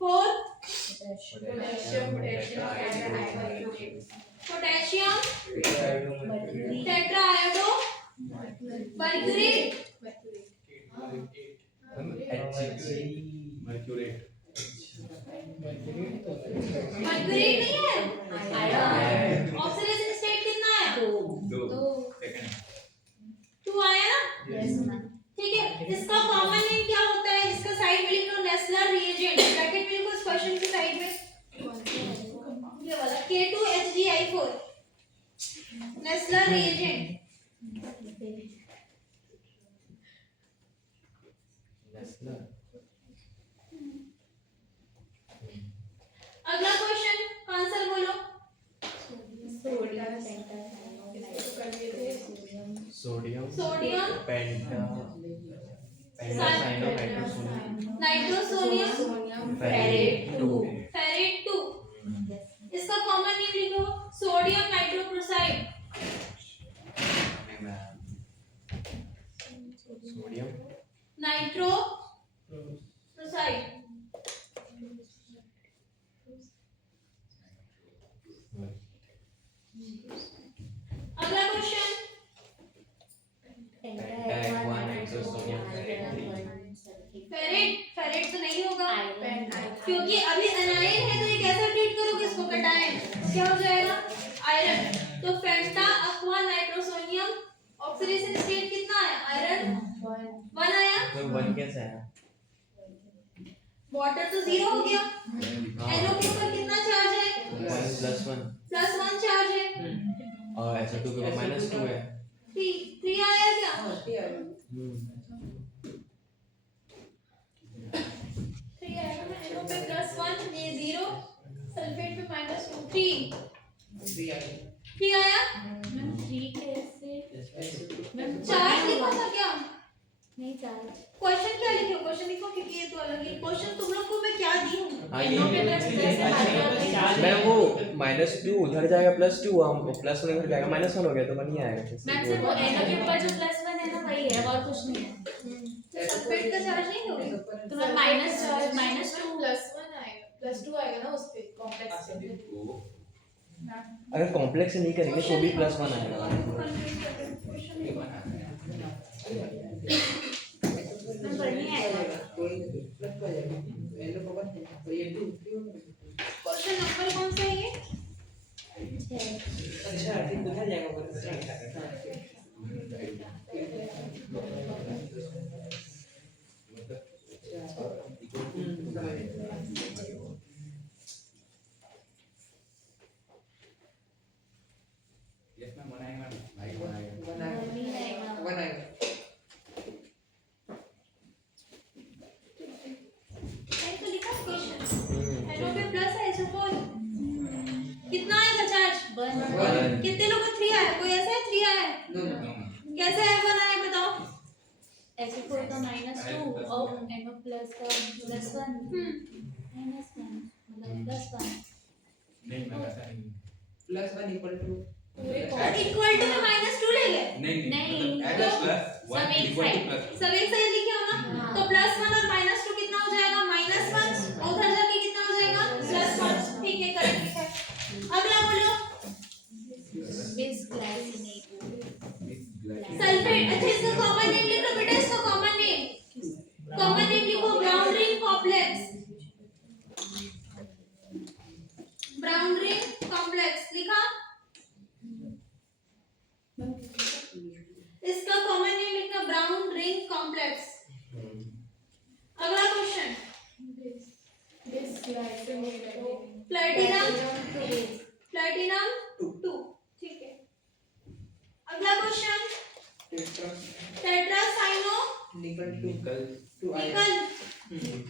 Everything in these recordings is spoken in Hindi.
Fourth, potassium, potassium, tetraiodro, mercury, mercury नहीं है, ऑक्सीडेशन स्टेट कितना है? 2 आया ना? ठीक है, इसका कॉमन नेम क्या होता है? इसका साइड में लिख लो नेस्लर रिएजेंट, ब्रैकेट में लिखो इस क्वेश्चन की साइड में ये वाला K2HgI4 नेस्लर रिएजेंट। अगला क्वेश्चन आंसर बोलो। Sodium nitrosonium ferrate 2। इसका कॉमन नेम लिखो सोडियम नाइट्रोक्लोराइड। नाइट्रोक्लोराइड। अगला क्वेश्चन फेरेट तो नहीं होगा क्योंकि अभी अनायन है, तो ये कैसा ट्रीट करोगे इसको? कैटायन, क्या हो जाएगा? आयरन। तो पेंटा अक्वा नाइट्रोसोनियम ऑक्सीडेशन स्टेट कितना है? आयरन 1 आया। तो 1 कैसे आया? वाटर तो 0 हो गया। NO के ऊपर कितना चार्ज है? 1 +1 चार्ज है। और SO2 के ऊपर -2 है। 3 आया क्या? 3 आया ना। NO पे +1, ये 0, सल्फेट पे -2, 3 आया। चार्ज लिखा था क्या? नहीं चार्ज। क्वेश्चन क्या लिखे? क्वेश्चन लिखो क्योंकि ये तो अलग है। क्वेश्चन तुम लोग को मैं क्या दी हूं? मैं वो -2 उधर जाएगा +2 हम +1 इधर जाएगा -1 हो गया तो 1 ही आएगा। मैम सिर्फ वो NO के ऊपर जो +1 है ना वही है और कुछ नहीं है। सल्फेट का चार्ज नहीं होगा तो मैं -2 +2 आएगा ना उस पे कॉम्प्लेक्स से। अगर कॉम्प्लेक्स से नहीं करेंगे तो भी +1 आएगा। क्वेश्चन नंबर कौन सा है ये? अच्छा ठीक उधर जाएगा वो। तो लिखा क्वेश्चन NO पे प्लस है सपोज कितना आएगा चार्ज? 1। कितने लोगों को 3 आया? कोई ऐसा है 3 आया है? कैसे है 1 आया बताओ? SO4 का -2 और NO प्लस का +1 -1 मतलब +1 +1 इक्वल टू इक्वल टू में -2 ले गए? नहीं सब एक साइड लिखे हो ना? तो +1 और -2 कितना हो जाएगा? -1 और उधर जाके कितना हो जाएगा? +1। ठीक है, करेक्ट है। अगला बोलो। बिसग्लाइसिनेट सल्फेट। अच्छा इसका कॉमन नेम लिख लो बेटा, इसका कॉमन नेम लिखो brown ring complex. Brown ring complex लिखा। इसका कॉमन नेम लिखना ब्राउन रिंग कॉम्प्लेक्स। अगला क्वेश्चन प्लैटिनम 2। ठीक है। अगला क्वेश्चन टेट्रासाइनो निकल निकल।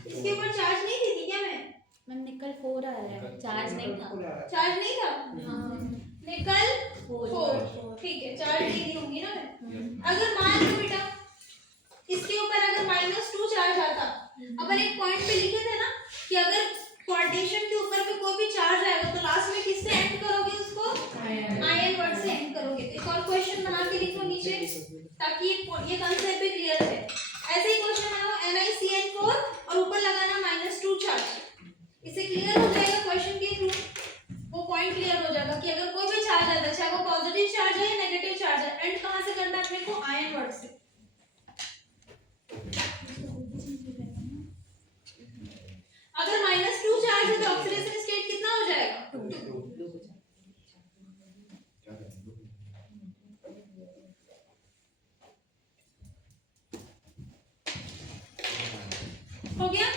इसके ऊपर चार्ज नहीं थी क्या? मैं निकल 4 आ रहा है, चार्ज नहीं था। चार्ज नहीं था। निकल 4। ठीक है, चार्ज नहीं दी होंगी ना मैं। अगर मान लो बेटा इसके ऊपर अगर -2 चार्ज आता, अपन एक पॉइंट पे लिखे थे ना कि अगर क्वाड्रेशन के ऊपर में कोई भी चार्ज आएगा तो लास्ट में किससे एंड करोगे? उसको आयन वर्ड से एंड करोगे। एक और क्वेश्चन बना के लिखो नीचे ताकि ये कांसेप्ट भी क्लियर है। हो गया?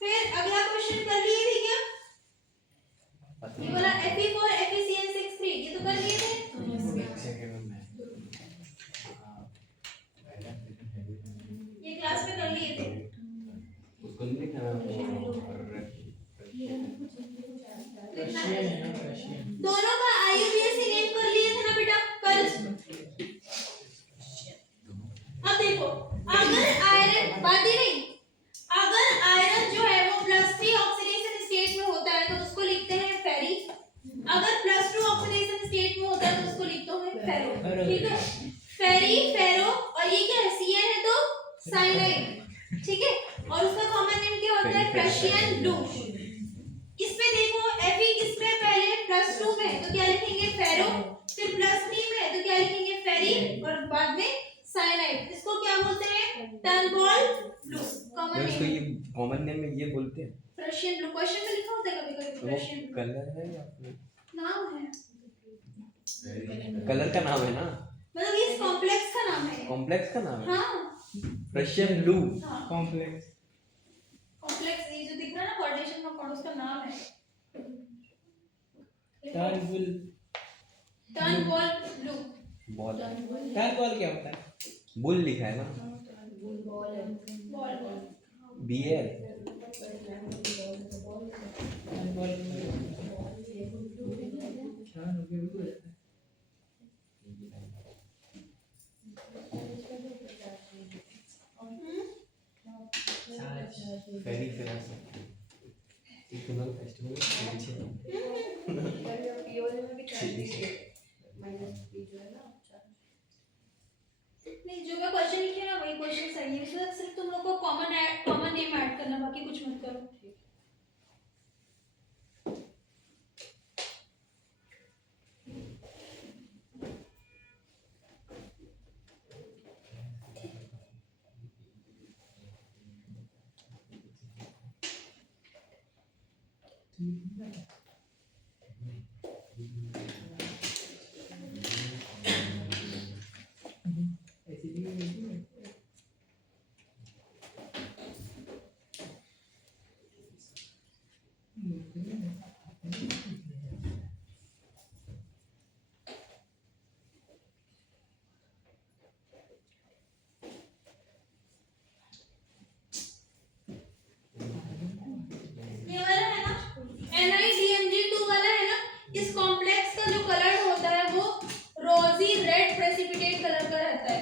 फिर अगला क्वेश्चन कर लिए थे क्या? ये वाला Fe4 FeCN63 ये तो कर लिए थे। ये क्लास में कर लिए थे। उसको नहीं लिखना है दोनों का IUPAC नेम कर लिए थे ना बेटा कल। अब देखो अगर आयरन बात ही नहीं, अगर आयरन जो है वो +3 ऑक्सीडेशन स्टेट में होता है तो उसको लिखते हैं फेरी। अगर +2 ऑक्सीडेशन स्टेट में होता है तो उसको लिखते हैं फेरो। ठीक है, फेरी फेरो और ये क्या है Cn है तो साइनाइड। ठीक है, और उसका कॉमन नेम क्या होता है प्रशियन ब्लू। इसमें देखो Fe किसमें पहले +2 में तो क्या लिखेंगे फेरो, फिर +3 में तो क्या लिखेंगे फेरी और बाद में साइनाइड। इसको क्या बोलते हैं टर्नबॉल ब्लू। कॉमन उसको नेम ये कॉमन नेम में ये बोलते हैं। Prussian blue. क्वेश्चन में लिखा होता है कभी कभी वो प्रशियन ब्लू कलर है या फिर नाम है, कलर का नाम है ना, मतलब ये इस कॉम्प्लेक्स का नाम है। कॉम्प्लेक्स का नाम है हाँ रशियन ब्लू हाँ कॉम्प्लेक्स कॉम्प्लेक्स ये जो दिख रहा है ना कोऑर्डिनेशन कंपाउंड उसका नाम है टर्नबुल टर्नबॉल ब्लू। बॉल टर्नबॉल क्या होता है? बुल लिखा है ना बॉल BL टर्नबॉल फेरी फेरस एक तो फेस्टिवल पीछे नहीं जो मैं क्वेश्चन लिखे ना वही क्वेश्चन सही है। उसमें सिर्फ तुम लोग को कॉमन नेम ऐड करना, बाकी कुछ मत करो। ये वाला है ना NiDMG2 वाला है ना, इस कॉम्प्लेक्स का जो कलर होता है वो रोजी रेड प्रेसिपिटेट कलर का रहता है।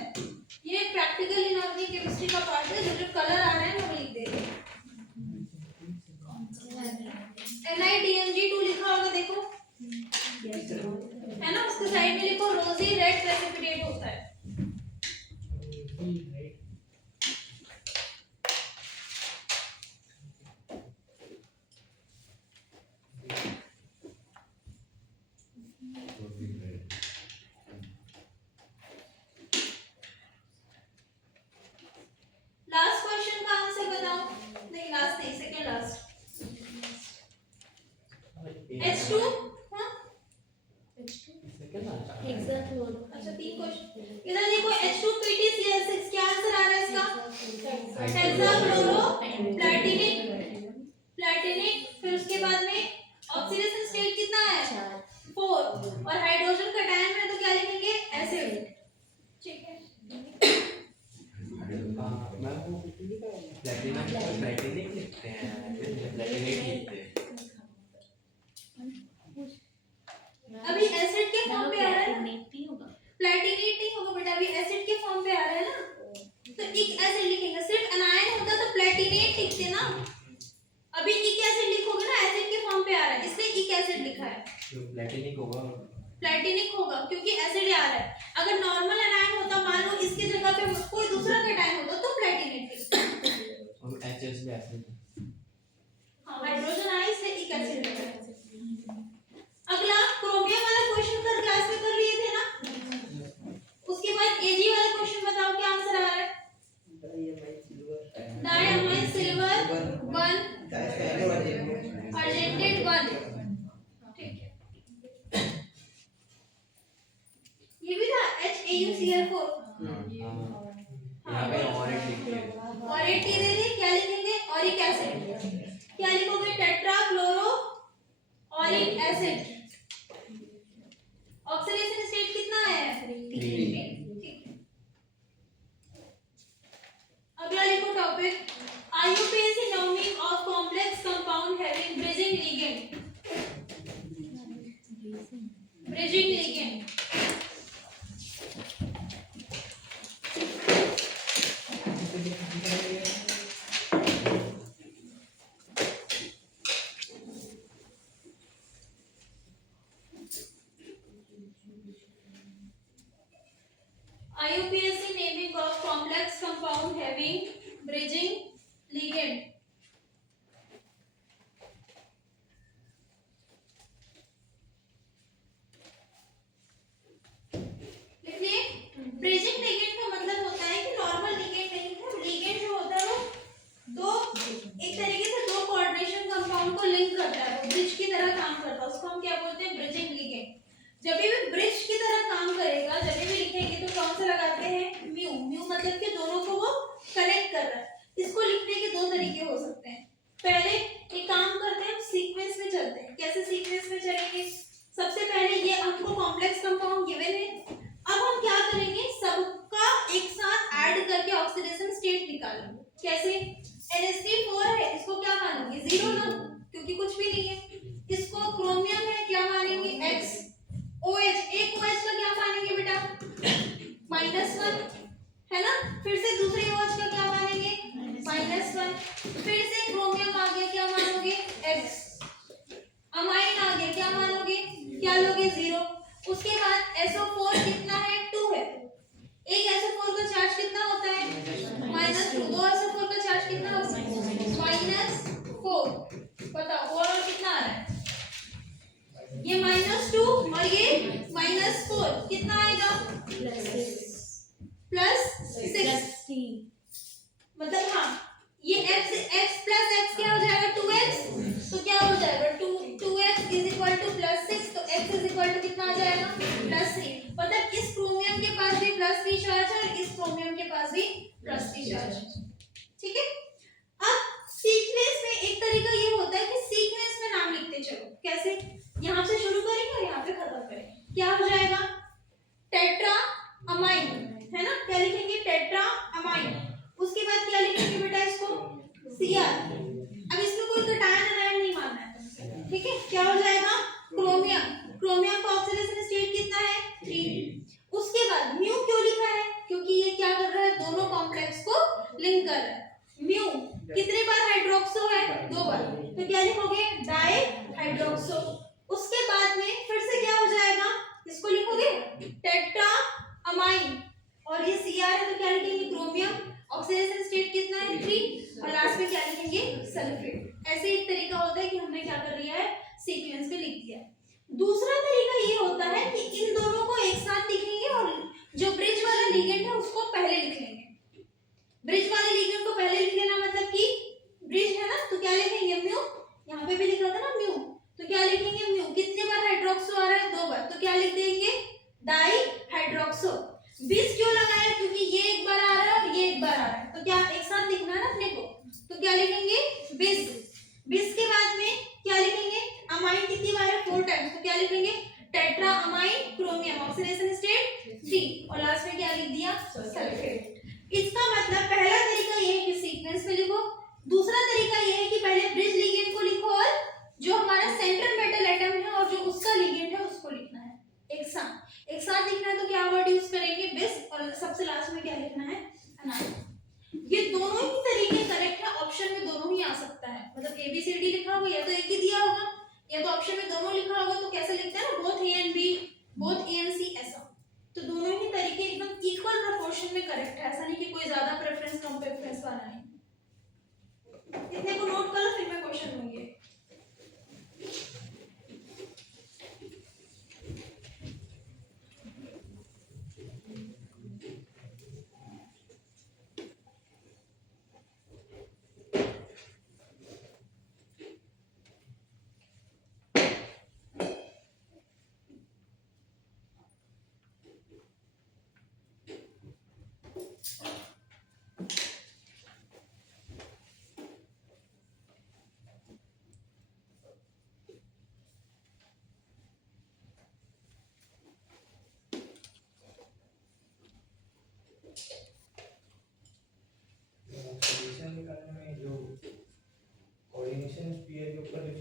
ये प्रैक्टिकल इनऑर्गेनिक केमिस्ट्री का पार्ट है। जो कलर आ रहा है ना वो लिख दे। NiDMG2 लिखा होगा देखो है ना, उसके साइड में लिखो रोजी रेड प्रेसिपिटेट होता है। लास्ट क्वेश्चन का आंसर बताओ। नहीं लास्ट नहीं, सेकंड लास्ट। H2 हाँ अच्छा 3 क्वेश्चन इधर देखो। H2PtCl6 क्या आंसर आ रहा है इसका हेक्साक्लोरो प्लैटिनिक। फिर उसके बाद में ऑक्सीडेशन स्टेट कितना है 4 और हाइड्रोजन कटायन में तो क्या लिखेंगे एसिड। ठीक है मैं वो प्लैटिनिक लिखते हैं प्लैटिनेट लिखते हैं। अभी एसिड के फॉर्म पे आ रहा है ना, नहीं होगा प्लैटिनेट नहीं होगा बेटा, अभी एसिड के फॉर्म पे आ रहा है ना, तो इक एसिड लिखेंगे। सिर्फ एनायन होता तो प्लैटिनेट लिखते ना, अभी इक एसिड लिखोगे ना, एसिड के फॉर्म पे आ रहा है इसलिए इक एसिड लिखा है। तो प्लैटिनिक होगा क्योंकि एसिड आ रहा है। अगर नॉर्मल एनायन होता, मान लो इसकी जगह पे कोई दूसरा कटायन होता तो प्लैटिनेट लिखते। और HCl से एसिड हां हाइड्रोजन आया इसलिए इक एसिड लिखा है। अगला क्रोमियम वाला क्वेश्चन कर क्लास में कर लिए थे ना, उसके बाद Ag वाला क्वेश्चन बताओ क्या आंसर आ रहा है। Diamine silver 1 अर्जेंटेड 1। ठीक है ये भी था HAuCl4। यहाँ पे और एक लिख दिया और एक टी दे दी, क्या लिखेंगे? ऑरिक एसिड। क्या लिखोगे? Tetra chloro Auric acid. Oxidation state कितना है? 3। ठीक है, अगला लिखो topic IUPAC naming of complex compound having bridging ligand। bridging ligand IUPAC naming of complex compound having bridging ligand। लिखिए, ब्रिजिंग लिगेंड का मतलब होता है कि नॉर्मल लिगेंड नहीं है, लिगेंड जो होता है वो दो एक तरीके से दो कोऑर्डिनेशन कंपाउंड को लिंक करता है, वो ब्रिज की तरह काम करता है, उसको हम क्या बोलते हैं? Bridging ligand. जब भी ब्रिज की तरह काम करेगा, जब भी लिखेंगे तो कौन सा लगाते हैं? म्यू। म्यू मतलब कि दोनों को वो कनेक्ट कर रहा है। इसको लिखने के दो तरीके हो सकते हैं। पहले एक काम करते हैं, सीक्वेंस में चलते हैं। कैसे सीक्वेंस में चलेंगे? सबसे पहले ये हमको कॉम्प्लेक्स कंपाउंड गिवन है, अब हम क्या करेंगे? सबका एक साथ ऐड करके ऑक्सीडेशन स्टेट निकालेंगे। कैसे? NH3 4 है, इसको क्या मानेंगे? 0 ना, क्योंकि कुछ भी नहीं है। इसको क्रोमियम है, क्या मानेंगे? X। OH, एक OH का क्या मानेंगे बेटा? -1 है ना। फिर से दूसरे OH का क्या मानेंगे? -1। फिर से क्रोमियम आ गया, क्या मानोगे? X। अमाइन आ गया, क्या मानोगे? क्या लोगे? 0। उसके बाद SO4 कितना है? 2 है। एक SO4 का चार्ज कितना होता है? -2। दो SO4 का चार्ज कितना होता है? -4। बताओ और कितना आ रहा है? ये -2 और ये -4 कितना आएगा? +6। मतलब हाँ, ये x प्लस x क्या हो जाएगा? 2x। तो क्या हो जाएगा? 2x इज इक्वल टू +6, तो x इज इक्वल टू कितना आ जाएगा? +3। मतलब इस क्रोमियम के पास भी +3 चार्ज है और इस क्रोमियम के पास भी +3 चार्ज है। ठीक है, अब सीक्वेंस में एक तरीका ये होता है कि सीक्वेंस में नाम लिखते चलो। कैसे? यहाँ से शुरू करेंगे और यहाँ पे खत्म करेंगे। क्या हो जाएगा? टेट्रा अमाइन, है ना। क्या लिखेंगे? Tetra amine. उसके बाद क्या लिखेंगे बेटा? इसको Cr। अब इसमें कोई कटायन अनायन नहीं मानना है तुमसे, ठीक है। क्या हो जाएगा? क्रोमियम। क्रोमियम का ऑक्सीडेशन स्टेट कितना है? 3। उसके बाद म्यू क्यों लिखा है? क्योंकि ये क्या कर रहा है? दोनों कॉम्प्लेक्स को लिंक कर रहा है। म्यू कितने बार हाइड्रोक्सो है? 2 बार, तो क्या लिखोगे? Di hydroxo. उसके बाद में फिर से क्या हो जाएगा? इसको लिखोगे टेट्रा अमाइन और ये Cr है, तो क्या लिखेंगे? क्रोमियम। ऑक्सीडेशन स्टेट कितना है? 3। और लास्ट में क्या लिखेंगे? सल्फेट। ऐसे एक तरीका होता है कि हमने क्या कर लिया है? सीक्वेंस में लिख दिया है। दूसरा तरीका ये होता है कि इन दोनों को एक साथ लिखेंगे और जो ब्रिज वाला लिगेंड है उसको पहले लिख लेंगे। ब्रिज वाले लिगेंड को पहले लिख लेना मतलब कि ब्रिज है ना, तो क्या लिखेंगे? म्यू। यहाँ पे भी लिखा था ना म्यू, तो क्या लिखेंगे? म्यू। कितने बार हाइड्रोक्सो आ रहा है? 2 बार, तो क्या लिख देंगे? Di hydroxo. बिस क्यों लगाया? क्योंकि ये एक बार आ रहा है और ये एक बार आ रहा है, तो क्या एक साथ लिखना है ना अपने को, तो क्या लिखेंगे? बिस। बिस के बाद में क्या लिखेंगे? अमाइन कितनी बार है? 4 टाइम्स, तो क्या लिखेंगे? Tetra amine chromium. Oxidation state 3 और लास्ट में क्या लिख दिया? सल्फेट। इसका मतलब पहला तरीका ये है कि सीक्वेंस में लिखो। दूसरा तरीका ये है कि पहले ब्रिज लिगेंड को लिखो और जो हमारा सेंट्रल मेटल एटम है और जो उसका लिगेंड है उसको लिखना है एक साथ लिखना है। तो क्या वर्ड यूज करेंगे? बिस। और सबसे लास्ट में क्या लिखना है? अनाइन। ये दोनों ही तरीके करेक्ट है, ऑप्शन में दोनों ही आ सकता है। मतलब ABCD लिखा होगा या तो एक ही दिया होगा या तो ऑप्शन में दोनों लिखा होगा, तो कैसे लिखते हैं ना? Both A and B, both A and C, ऐसा। तो दोनोही तरीके एकदम इक्वल प्रोपोर्शन में करेक्ट है, ऐसा नहीं कि कोई ज्यादा प्रेफरेंस कम प्रेफरेंस वाला नहीं। इतने को नोट कर लो, फिर मैं क्वेश्चन दूंगी।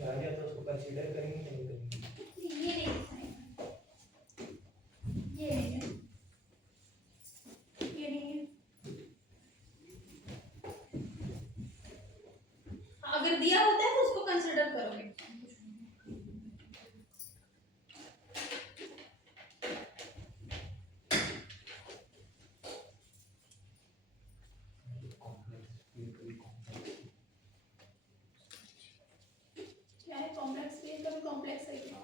आ गया तो उसको कंसीडर करेंगे कि नहीं करेंगे? ये नहीं दिखाएगा, ये नहीं है, ये नहीं है। अगर दिया होता है तो उसको कंसिडर करोगे। क्या है कॉम्प्लेक्स स्पेस का भी कॉम्प्लेक्स है क्या?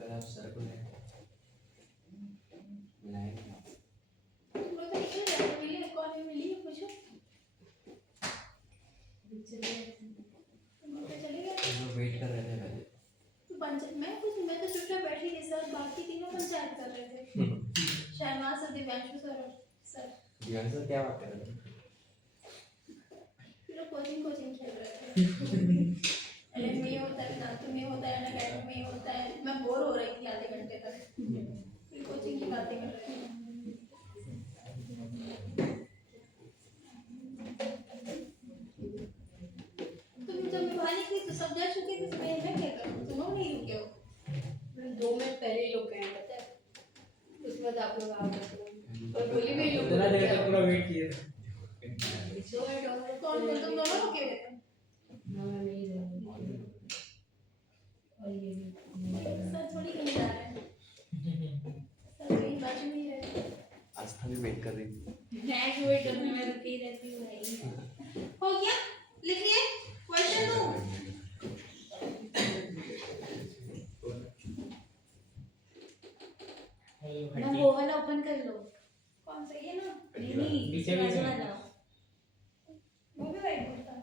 कल आप सर को लाएंगे वो तो इसे जाके मिली, कौन है मिली पूछो। तुम तो चले गए। हम वेट कर रहे थे पहले। मैं तो चुपचाप बैठी थी सर, बाकी तीनों पंचायत कर रहे थे। शहनाज सर, दिव्यांशु सर और सर। दिव्यांश सर क्या बात कर रहे थे? फिर कोचिंग खेल रहे थे। एलएम में होता है, नातू में होता है, अकेडमी में होता है। मैं बोर हो रही थी आधे घंटे तक। फिर कोचिंग की बातें कर रहे थे। तुम जब निभाने थी तो सब जा चुके थे, मैं क्या करूं? तुम लोग नहीं रुके हो। 2 मिनट पहले ही लोग गए हैं, पता है। उसके बाद आप लोग आ गए और बोली भी लोग इतना देर तक पूरा वेट किया था। 2 मिनट और कौन तुम दोनों रुके हुए थे? मैं नहीं रही और ये भी सर थोड़ी कहीं जा रहे हैं। सर कहीं बाजू में ही रहे। आस्था भी वेट कर रही थी। मैं वेट करने में रुकी रहती हूँ भाई। हो गया? लिख लिए? क्वेश्चन 2। ना वो वाला ओपन कर लो। कौन सा ये ना? नहीं नीचे भी बाजू है। वाला। वो भी वाइट बोर्ड था।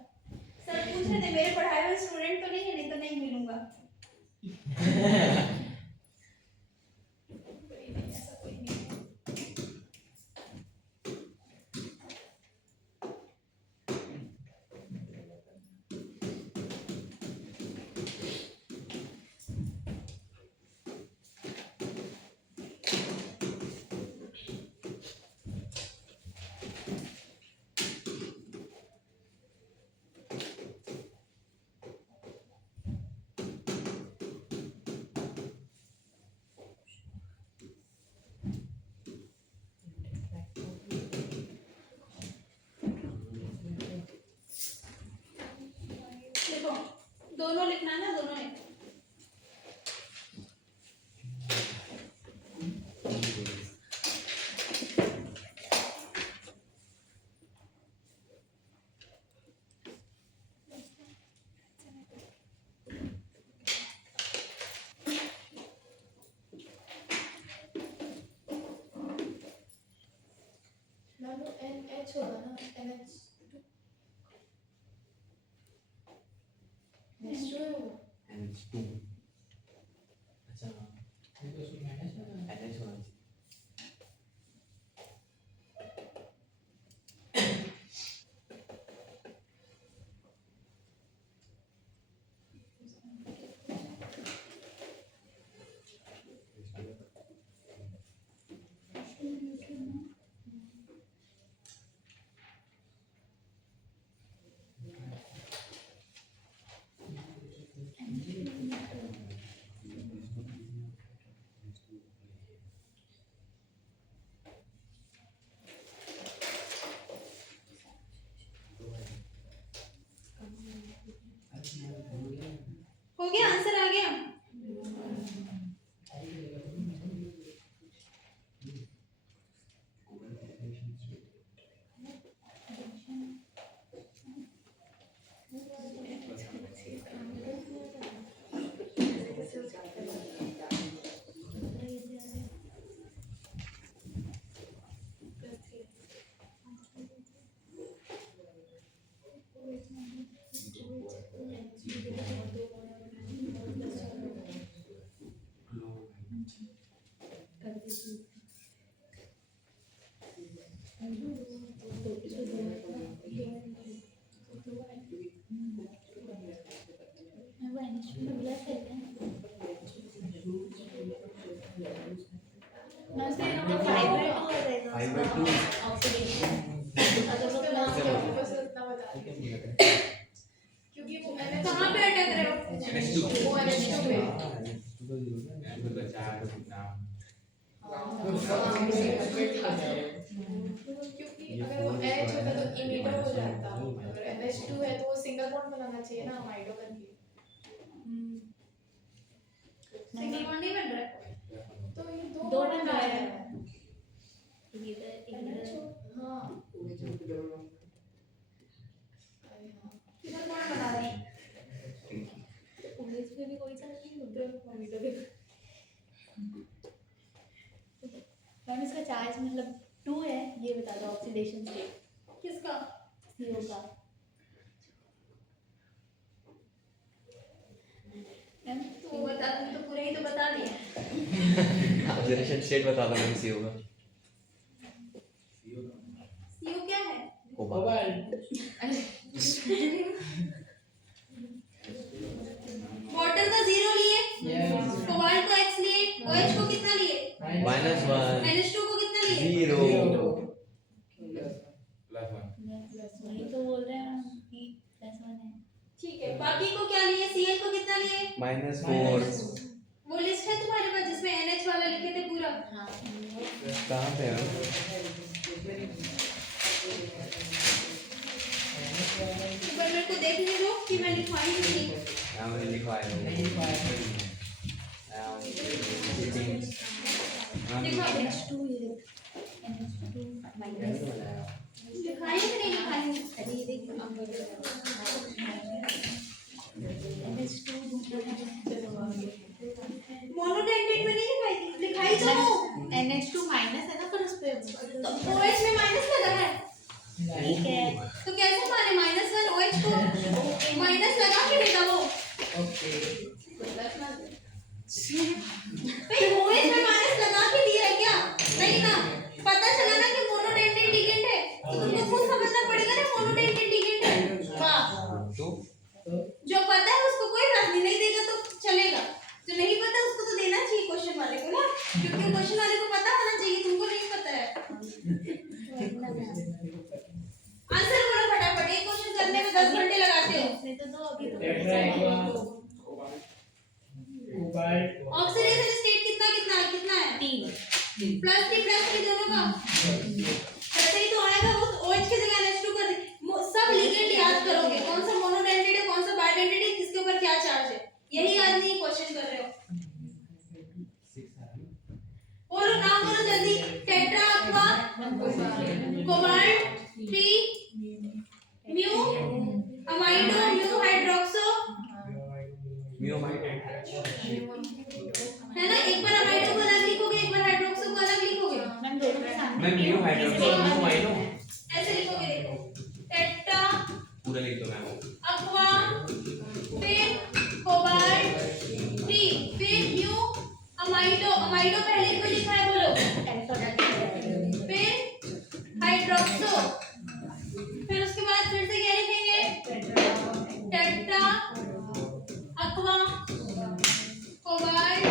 सर पूछ रहे थे मेरे पढ़ाए हुए स्टूडेंट तो नहीं है, नहीं तो नहीं मिलूंगा। कोई नहीं, ऐसा कोई नहीं है। देखो दोनों लिखना है ना, दोनों लिखना। NH होगा ना NH NH2 है वो NH2 अच्छा ये तो उसमें माइनस है ना NH होना चाहिए हो गया आंसर आ गया वो NH2 प्लस है क्या मैं से 5/2 हो जाएगा 5/2 ऑक्सीडेशन अगर वो उसका नाम प्लस क्या होगा बस उतना बता दो क्योंकि वो मैंने कहाँ पे अटक रहे हो NH2 वो NH2 पे क्योंकि अगर वो NH होता तो इमिडो हो जाता अगर NH2 है तो वो सिंगल बॉन्ड बनाना चाहिए ना अमाइडो करके सिंगल बॉन्ड नहीं बन रहा है तो ये दो दो बन बन रहा रहा है। है इधर हाँ सिंगल बॉन्ड बना रहे हैं ओएच में भी कोई सा नहीं होता अमाइडो देखो मैम इसका चार्ज मतलब 2 है ये बता दो ऑक्सीडेशन स्टेट किसका CO का मैम तू बता तुम तो पूरा ही तो बता दिया ऑक्सीडेशन स्टेट बता दो मैम CO का CO क्या है कोबाल्ट वाटर का 0 लिए यस कोबाल्ट को x लिए OH को कितना लिए -1 NH2 को कितना लिए 0 वही तो बोल रहे हैं हम कि +1 है ठीक है बाकी को क्या लिए Cl को कितना लिए -4 वो लिस्ट है तुम्हारे पास जिसमें NH वाला लिखे थे पूरा हाँ कहाँ पे है एक बार मेरे को देखने दो कि मैं लिखवाई हूँ नहीं यहाँ मैंने लिखवाया है नहीं पाया NH2 ये NH2 माइनस लिखाई है कि नहीं लिखाई है अरे ये देखो NH2 मोनोडेंटेट में नहीं लिखाई थी लिखाई तो हो NH2 माइनस है ना पर उस पे तो OH में माइनस लगा है ठीक है तो कैसे माने -1 OH को माइनस लगा के देगा वो ओके भाई OH में माइनस लगा के दिया है क्या नहीं ना पता चला ना कि मोनोडेंटेट लिगेंड है तो तुमको खुद समझना पड़ेगा ना मोनोडेंटेट लिगेंड है वाह तो जो पता है उसको कोई बात नहीं देगा तो चलेगा जो नहीं पता उसको तो देना चाहिए क्वेश्चन वाले को ना क्योंकि क्वेश्चन वाले को पता होना चाहिए तुमको नहीं पता है आंसर बोलो फटाफट एक क्वेश्चन करने में 10 घंटे लगाते हो नहीं तो दो अभी तो टेट्राहेड्रल कोबाल्ट ऑक्सीडेशन स्टेट कितना है 3 +3 दोनों का ऐसे ही तो आएगा वो OH की जगह NH2 कर सब लिगेंड याद करोगे कौन सा मोनोडेंटेट है कौन सा बाइडेंटेट है किसके ऊपर क्या चार्ज है यही याद नहीं क्वेश्चन कर रहे हो बोलो नाम बोलो जल्दी टेट्रा अथवा cobalt 3 mu amido mu hydroxo म्यूमाइड है ना एक बार अमाइडो को अलग लिखोगे एक बार हाइड्रोक्सो को अलग लिखोगे मैम दोनों के सामने मैं म्यू हाइड्रोक्सो म्यू माइनो ऐसे अमाइडो पहले क्यों लिखा है बोलो, फिर हाइड्रोक्सो, फिर उसके बाद फिर से क्या लिखेंगे, टेट्रा अक्वा कोबाल्ट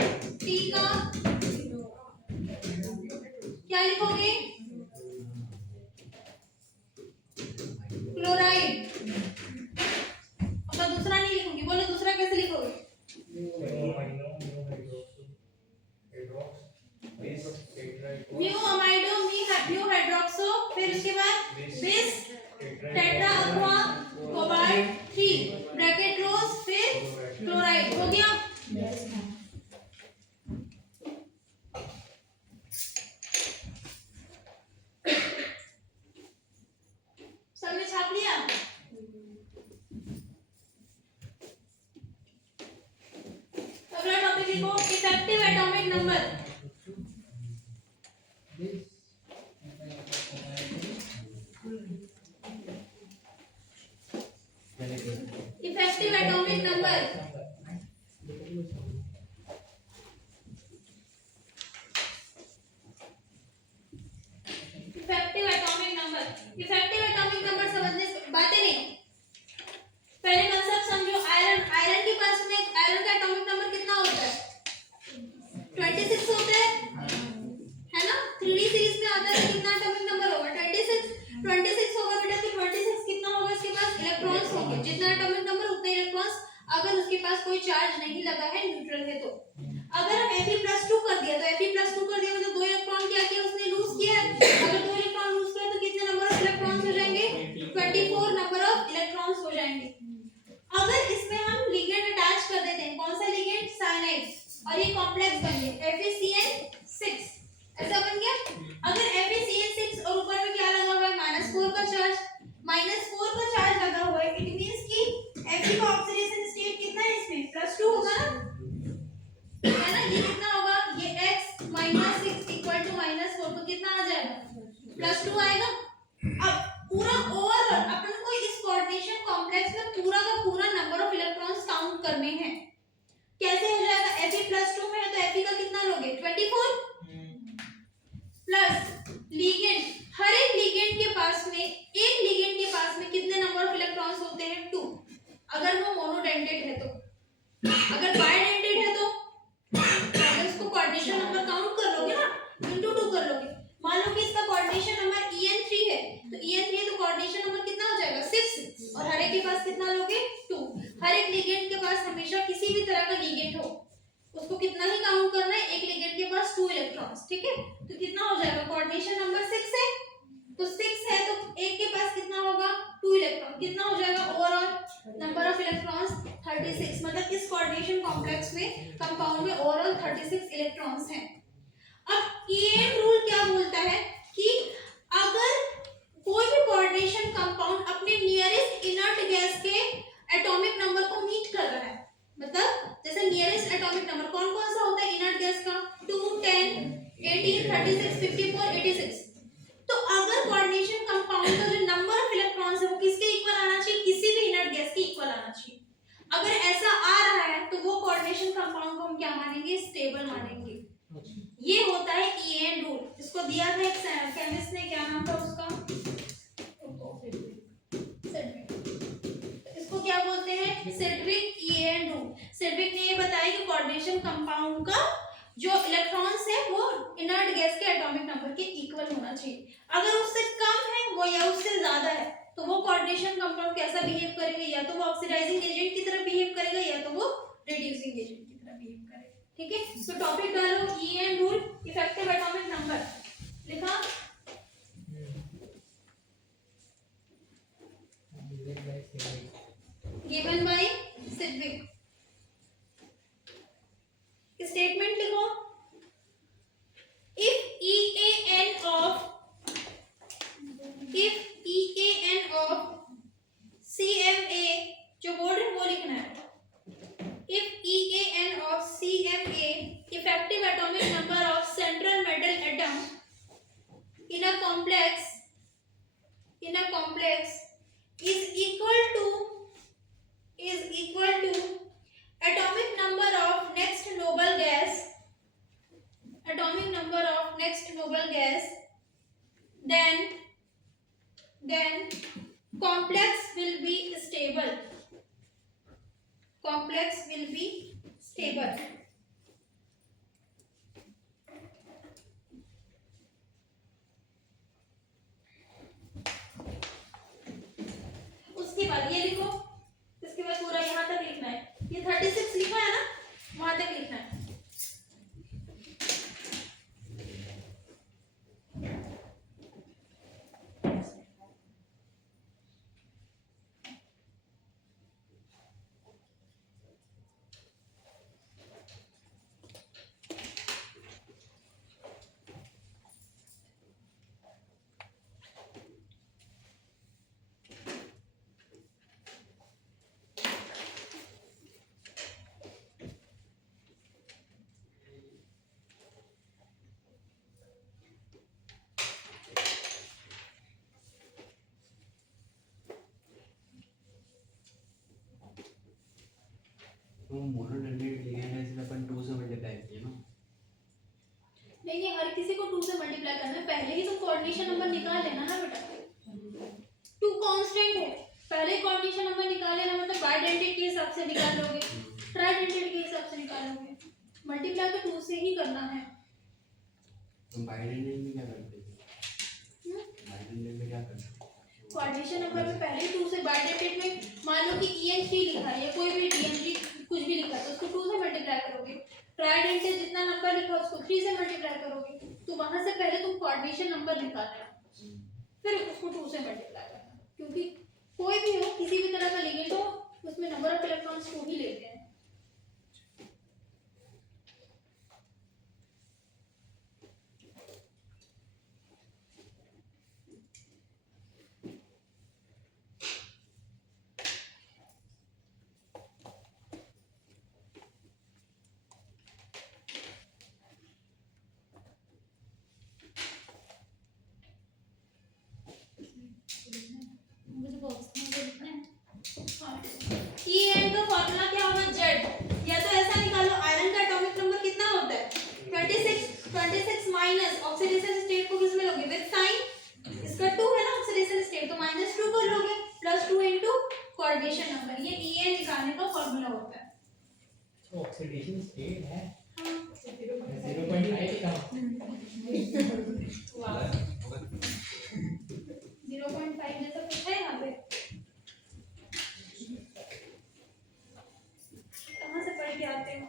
टी का क्या लिखोगे, क्लोराइड। और दूसरा नहीं लिखूंगी, बोलो दूसरा कैसे लिखोगे, म्यू अमाइडो म्यू हाइड्रोक्सो, फिर उसके बाद बिस tetra aqua cobalt 3 bracket close, फिर क्लोराइड। हो गया, सबने छाप लिया। अगला टॉपिक लिखो, effective atomic number. Effective atomic number, effective atomic number, effective atomic number समझने से बातें नहीं, पहले कंसेप्ट समझो। आयरन, आयरन के पास में आयरन का एटॉमिक नंबर कितना होता है, 26 होता है ना। 3D सीरीज में आता है तो कितना एटॉमिक नंबर होगा, 26 होगा बेटा। तो 26 कितना होगा, इसके पास इलेक्ट्रॉन्स होंगे, जितना एटॉमिक नंबर उतने इलेक्ट्रॉन्स, अगर उसके पास कोई चार्ज नहीं लगा है, न्यूट्रल है। तो अगर हम Fe+2 कर दिया, तो Fe+2 कर दिया मतलब 2 इलेक्ट्रॉन क्या किया उसने, लूज किया है। अगर 2 इलेक्ट्रॉन लूज किया तो कितने नंबर ऑफ इलेक्ट्रॉन्स हो जाएंगे, 24 नंबर ऑफ इलेक्ट्रॉन्स हो जाएंगे। अगर इसमें हम लिगेंड अटैच कर देते हैं, कौन सा लिगेंड, साइनाइड, और ये कॉम्प्लेक्स बन गया FeCN6, ऐसा बन गया। अगर FeCN6 और ऊपर में क्या लगा हुआ है, -4 का चार्ज, -4 का चार्ज लगा हुआ है, इट मींस कि Fe का ऑक्सीडेशन स्टेट कितना है इसमें, +2 होगा ना, है ना। ये कितना होगा, ये x - 6 = -4, तो कितना आ जाएगा, +2 आएगा। अब पूरा ओवरऑल अपन को इस कोऑर्डिनेशन कॉम्प्लेक्स में पूरा का पूरा नंबर ऑफ इलेक्ट्रॉन्स काउंट करने हैं। कैसे हो जाएगा, Fe+2 में है तो Fe का कितना लोगे, 24 प्लस लिगेंड, हर एक लिगेंड के पास में, एक लिगेंड के पास में कितने नंबर ऑफ इलेक्ट्रॉन्स होते हैं, 2, अगर वो मोनोडेंटेड है तो। अगर बाइडेंटेड है तो उसको कोऑर्डिनेशन नंबर काउंट कर लोगे ना, into 2 कर लोगे। मान लो कि इसका कोऑर्डिनेशन नंबर En3 है, तो En3 है तो कोऑर्डिनेशन नंबर कितना हो जाएगा, 6, और हर एक के पास कितना लोगे, 2। हर एक लिगेंड के पास हमेशा किसी भी तरह का लिगेंड हो, उसको कितना ही काउंट करना है, एक लिगेंड के पास 2 इलेक्ट्रॉन्स, ठीक है। तो कितना हो जाएगा, कोऑर्डिनेशन नंबर 6 है, तो 6 है तो एक के पास कितना होगा, 2 इलेक्ट्रॉन, कितना हो जाएगा ओवरऑल नंबर ऑफ इलेक्ट्रॉन्स 36, मतलब इस कोऑर्डिनेशन कॉम्प्लेक्स में कंपाउंड में ओवरऑल 36 इलेक्ट्रॉन्स हैं। अब EN रूल क्या बोलता है कि अगर कोई भी कोऑर्डिनेशन कंपाउंड अपने नियरेस्ट इनर्ट गैस के एटॉमिक नंबर को मीट कर रहा है, मतलब जैसे नियरेस्ट एटॉमिक नंबर कौन कौन सा होता है इनर्ट गैस का, 2, 10, 18, 36, 54, 86। तो अगर कोऑर्डिनेशन कंपाउंड का जो नंबर ऑफ इलेक्ट्रॉन्स है वो किसके इक्वल आना चाहिए, किसी भी इनर्ट गैस के इक्वल आना चाहिए। अगर ऐसा आ रहा है तो वो कोऑर्डिनेशन कंपाउंड को हम क्या मानेंगे, स्टेबल मानेंगे। ये होता है EN रूल, इसको दिया था एक केमिस्ट ने, क्या नाम था उसका, इसको क्या बोलते हैं, सेड्विक EN रूल। सेड्विक ने ये बताया कि कोऑर्डिनेशन कंपाउंड का जो इलेक्ट्रॉन्स है वो इनर्ट गैस के एटॉमिक नंबर के इक्वल होना चाहिए। अगर उससे कम है वो या उससे ज्यादा है तो वो कोऑर्डिनेशन कंपाउंड कैसा बिहेव करेगा, या तो वो ऑक्सीडाइजिंग एजेंट की तरह बिहेव करेगा या तो वो रिड्यूसिंग एजेंट की तरह बिहेव करेगा, ठीक है। तो टॉपिक डालो EN rule, effective atomic number लिखा, गिवन बाय सेड्विक। स्टेटमेंट लिखो, if EAN of CMA, जो बोर्ड है वो लिखना है, if EAN of CMA effective atomic number of central metal atom in a complex is equal to 1 stable. Complex will be stable. उसके बाद ये लिखो, इसके बाद पूरा यहाँ तक लिखना है। ये 36 लिखा है ना, वहां तक लिखना है। तो मोनोडेंडेड लिगेंड है इसलिए अपन 2 से मल्टीप्लाई किए ना। नहीं, हर किसी को 2 से मल्टीप्लाई करना है। पहले ही तुम कोऑर्डिनेशन नंबर निकाल लेना ना बेटा। 2 कांस्टेंट है, पहले कोऑर्डिनेशन नंबर निकाल लेना, मतलब बाइडेंटेड के हिसाब से निकाल लोगे, ट्राइडेंटेड के हिसाब से निकाल लोगे। मल्टीप्लाई तो 2 से ही करना है। तो बाइडेंडेड में क्या करते हैं? बाइडेंडेड में क्या करते हैं? कोऑर्डिनेशन नंबर में पहले 2 से, बाइडेंटेड में मान लो कि EN3 लिखा है या कोई भी DMG कुछ भी लिखा है तो उसको 2 से मल्टीप्लाई करोगे। ट्राइडेंटेड जितना नंबर लिखा है उसको 3 से मल्टीप्लाई करोगे। तो वहां से पहले तुम कोऑर्डिनेशन नंबर निकालना, फिर उसको 2 से मल्टीप्लाई करना, क्योंकि कोई भी हो, किसी भी तरह का लिगेंड हो, उसमें नंबर ऑफ इलेक्ट्रॉन्स 2 ही लेते हैं। मुझे बॉक्स में वो लिखना है। EN का फॉर्मूला क्या होगा? Z। या तो ऐसा निकालो, आयरन का एटॉमिक नंबर कितना होता है? 26 माइनस ऑक्सीडेशन स्टेट को किसमें लोगे? With sign. इसका 2 है ना ऑक्सीडेशन स्टेट, तो -2 कर लोगे, +2 इनटू कोऑर्डिनेशन नंबर। ये EN निकालने का फॉर्मूला होता है। तो ऑक्सीडेशन स्टेट है हाँ। 0.5 का। 0.5 जैसा कुछ है यहाँ पे? कहाँ से पढ़ के आते हो?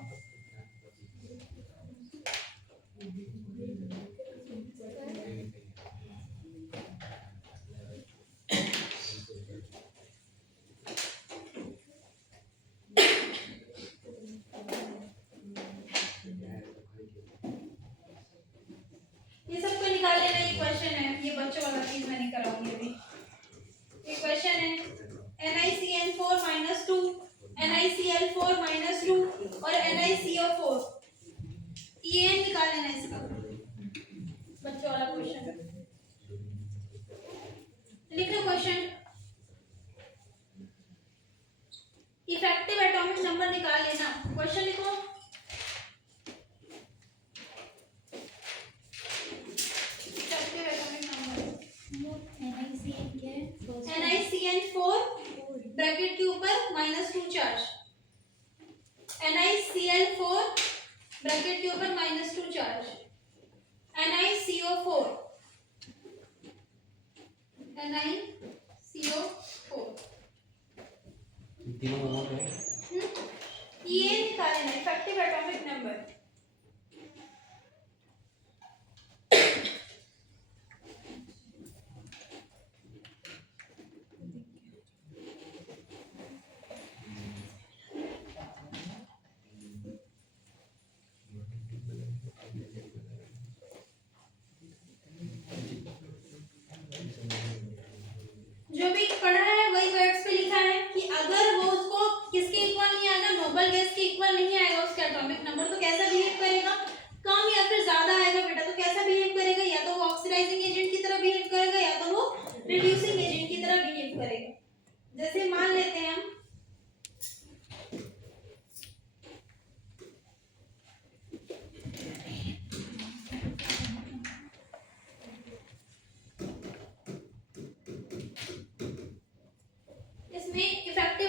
ये सबको निकाल लेना। ये क्वेश्चन है, ये बच्चों वाला चीज मैं नहीं कराऊंगी अभी। ये क्वेश्चन है NiCN4 -2, NiCl4 -2 और NiCO4। EN निकाल लेना इसका, बच्चों वाला क्वेश्चन। लिख लो क्वेश्चन। इफेक्टिव एटॉमिक नंबर निकाल लेना। क्वेश्चन लिखो। इफेक्टिव एटॉमिक नंबर NiCN क्या है? First NiCN4 ब्रैकेट के ऊपर -2 चार्ज, NiCl4 ब्रैकेट के ऊपर -2 चार्ज, NiCO4 तीनों और है। ये निकालना है इफेक्टिव एटॉमिक नंबर। जो भी पढ़ा है वही वर्ड्स पे लिखा है कि अगर वो उसको किसके इक्वल नहीं आएगा, नोबल गैस के इक्वल नहीं आएगा उसका एटॉमिक नंबर, तो कैसा बिहेव करेगा? कम या फिर ज्यादा आएगा बेटा, तो कैसा बिहेव करेगा? या तो वो ऑक्सीडाइजिंग एजेंट की तरह बिहेव करेगा या तो वो रिड्यूसिंग एजेंट की तरह बिहेव करेगा। जैसे मान लेते हैं हम इसमें इफेक्टिव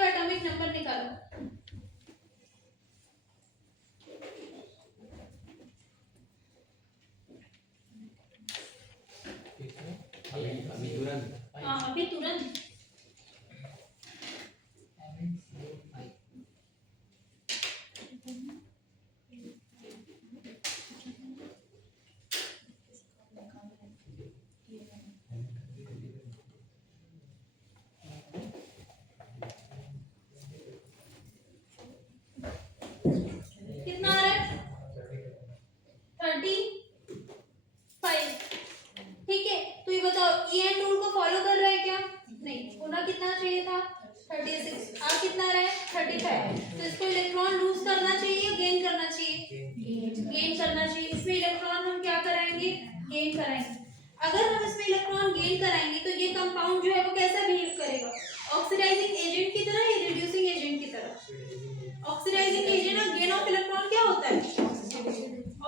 ऑक्सीडाइजिंग एजेंट और गेन ऑफ इलेक्ट्रॉन क्या होता है?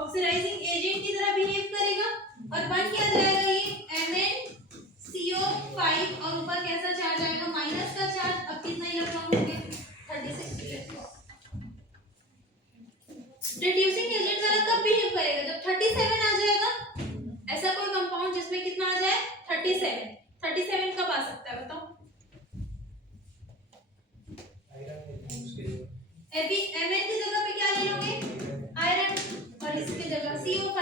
ऑक्सीडाइजिंग एजेंट की तरह बिहेव करेगा और बन क्या जाएगा ये MnCO5 और ऊपर कैसा चार्ज आएगा? माइनस का चार्ज। अब कितना इलेक्ट्रॉन हो गया? 36 इलेक्ट्रॉन। रिड्यूसिंग एजेंट जरा कब बिहेव करेगा? जब 37 आ जाएगा। ऐसा कोई कंपाउंड जिसमें कितना आ जाए? 37। 37 कब आ सकता है बताओ? Mn की जगह पे क्या ले लोगे? आयरन और इसकी जगह CO5।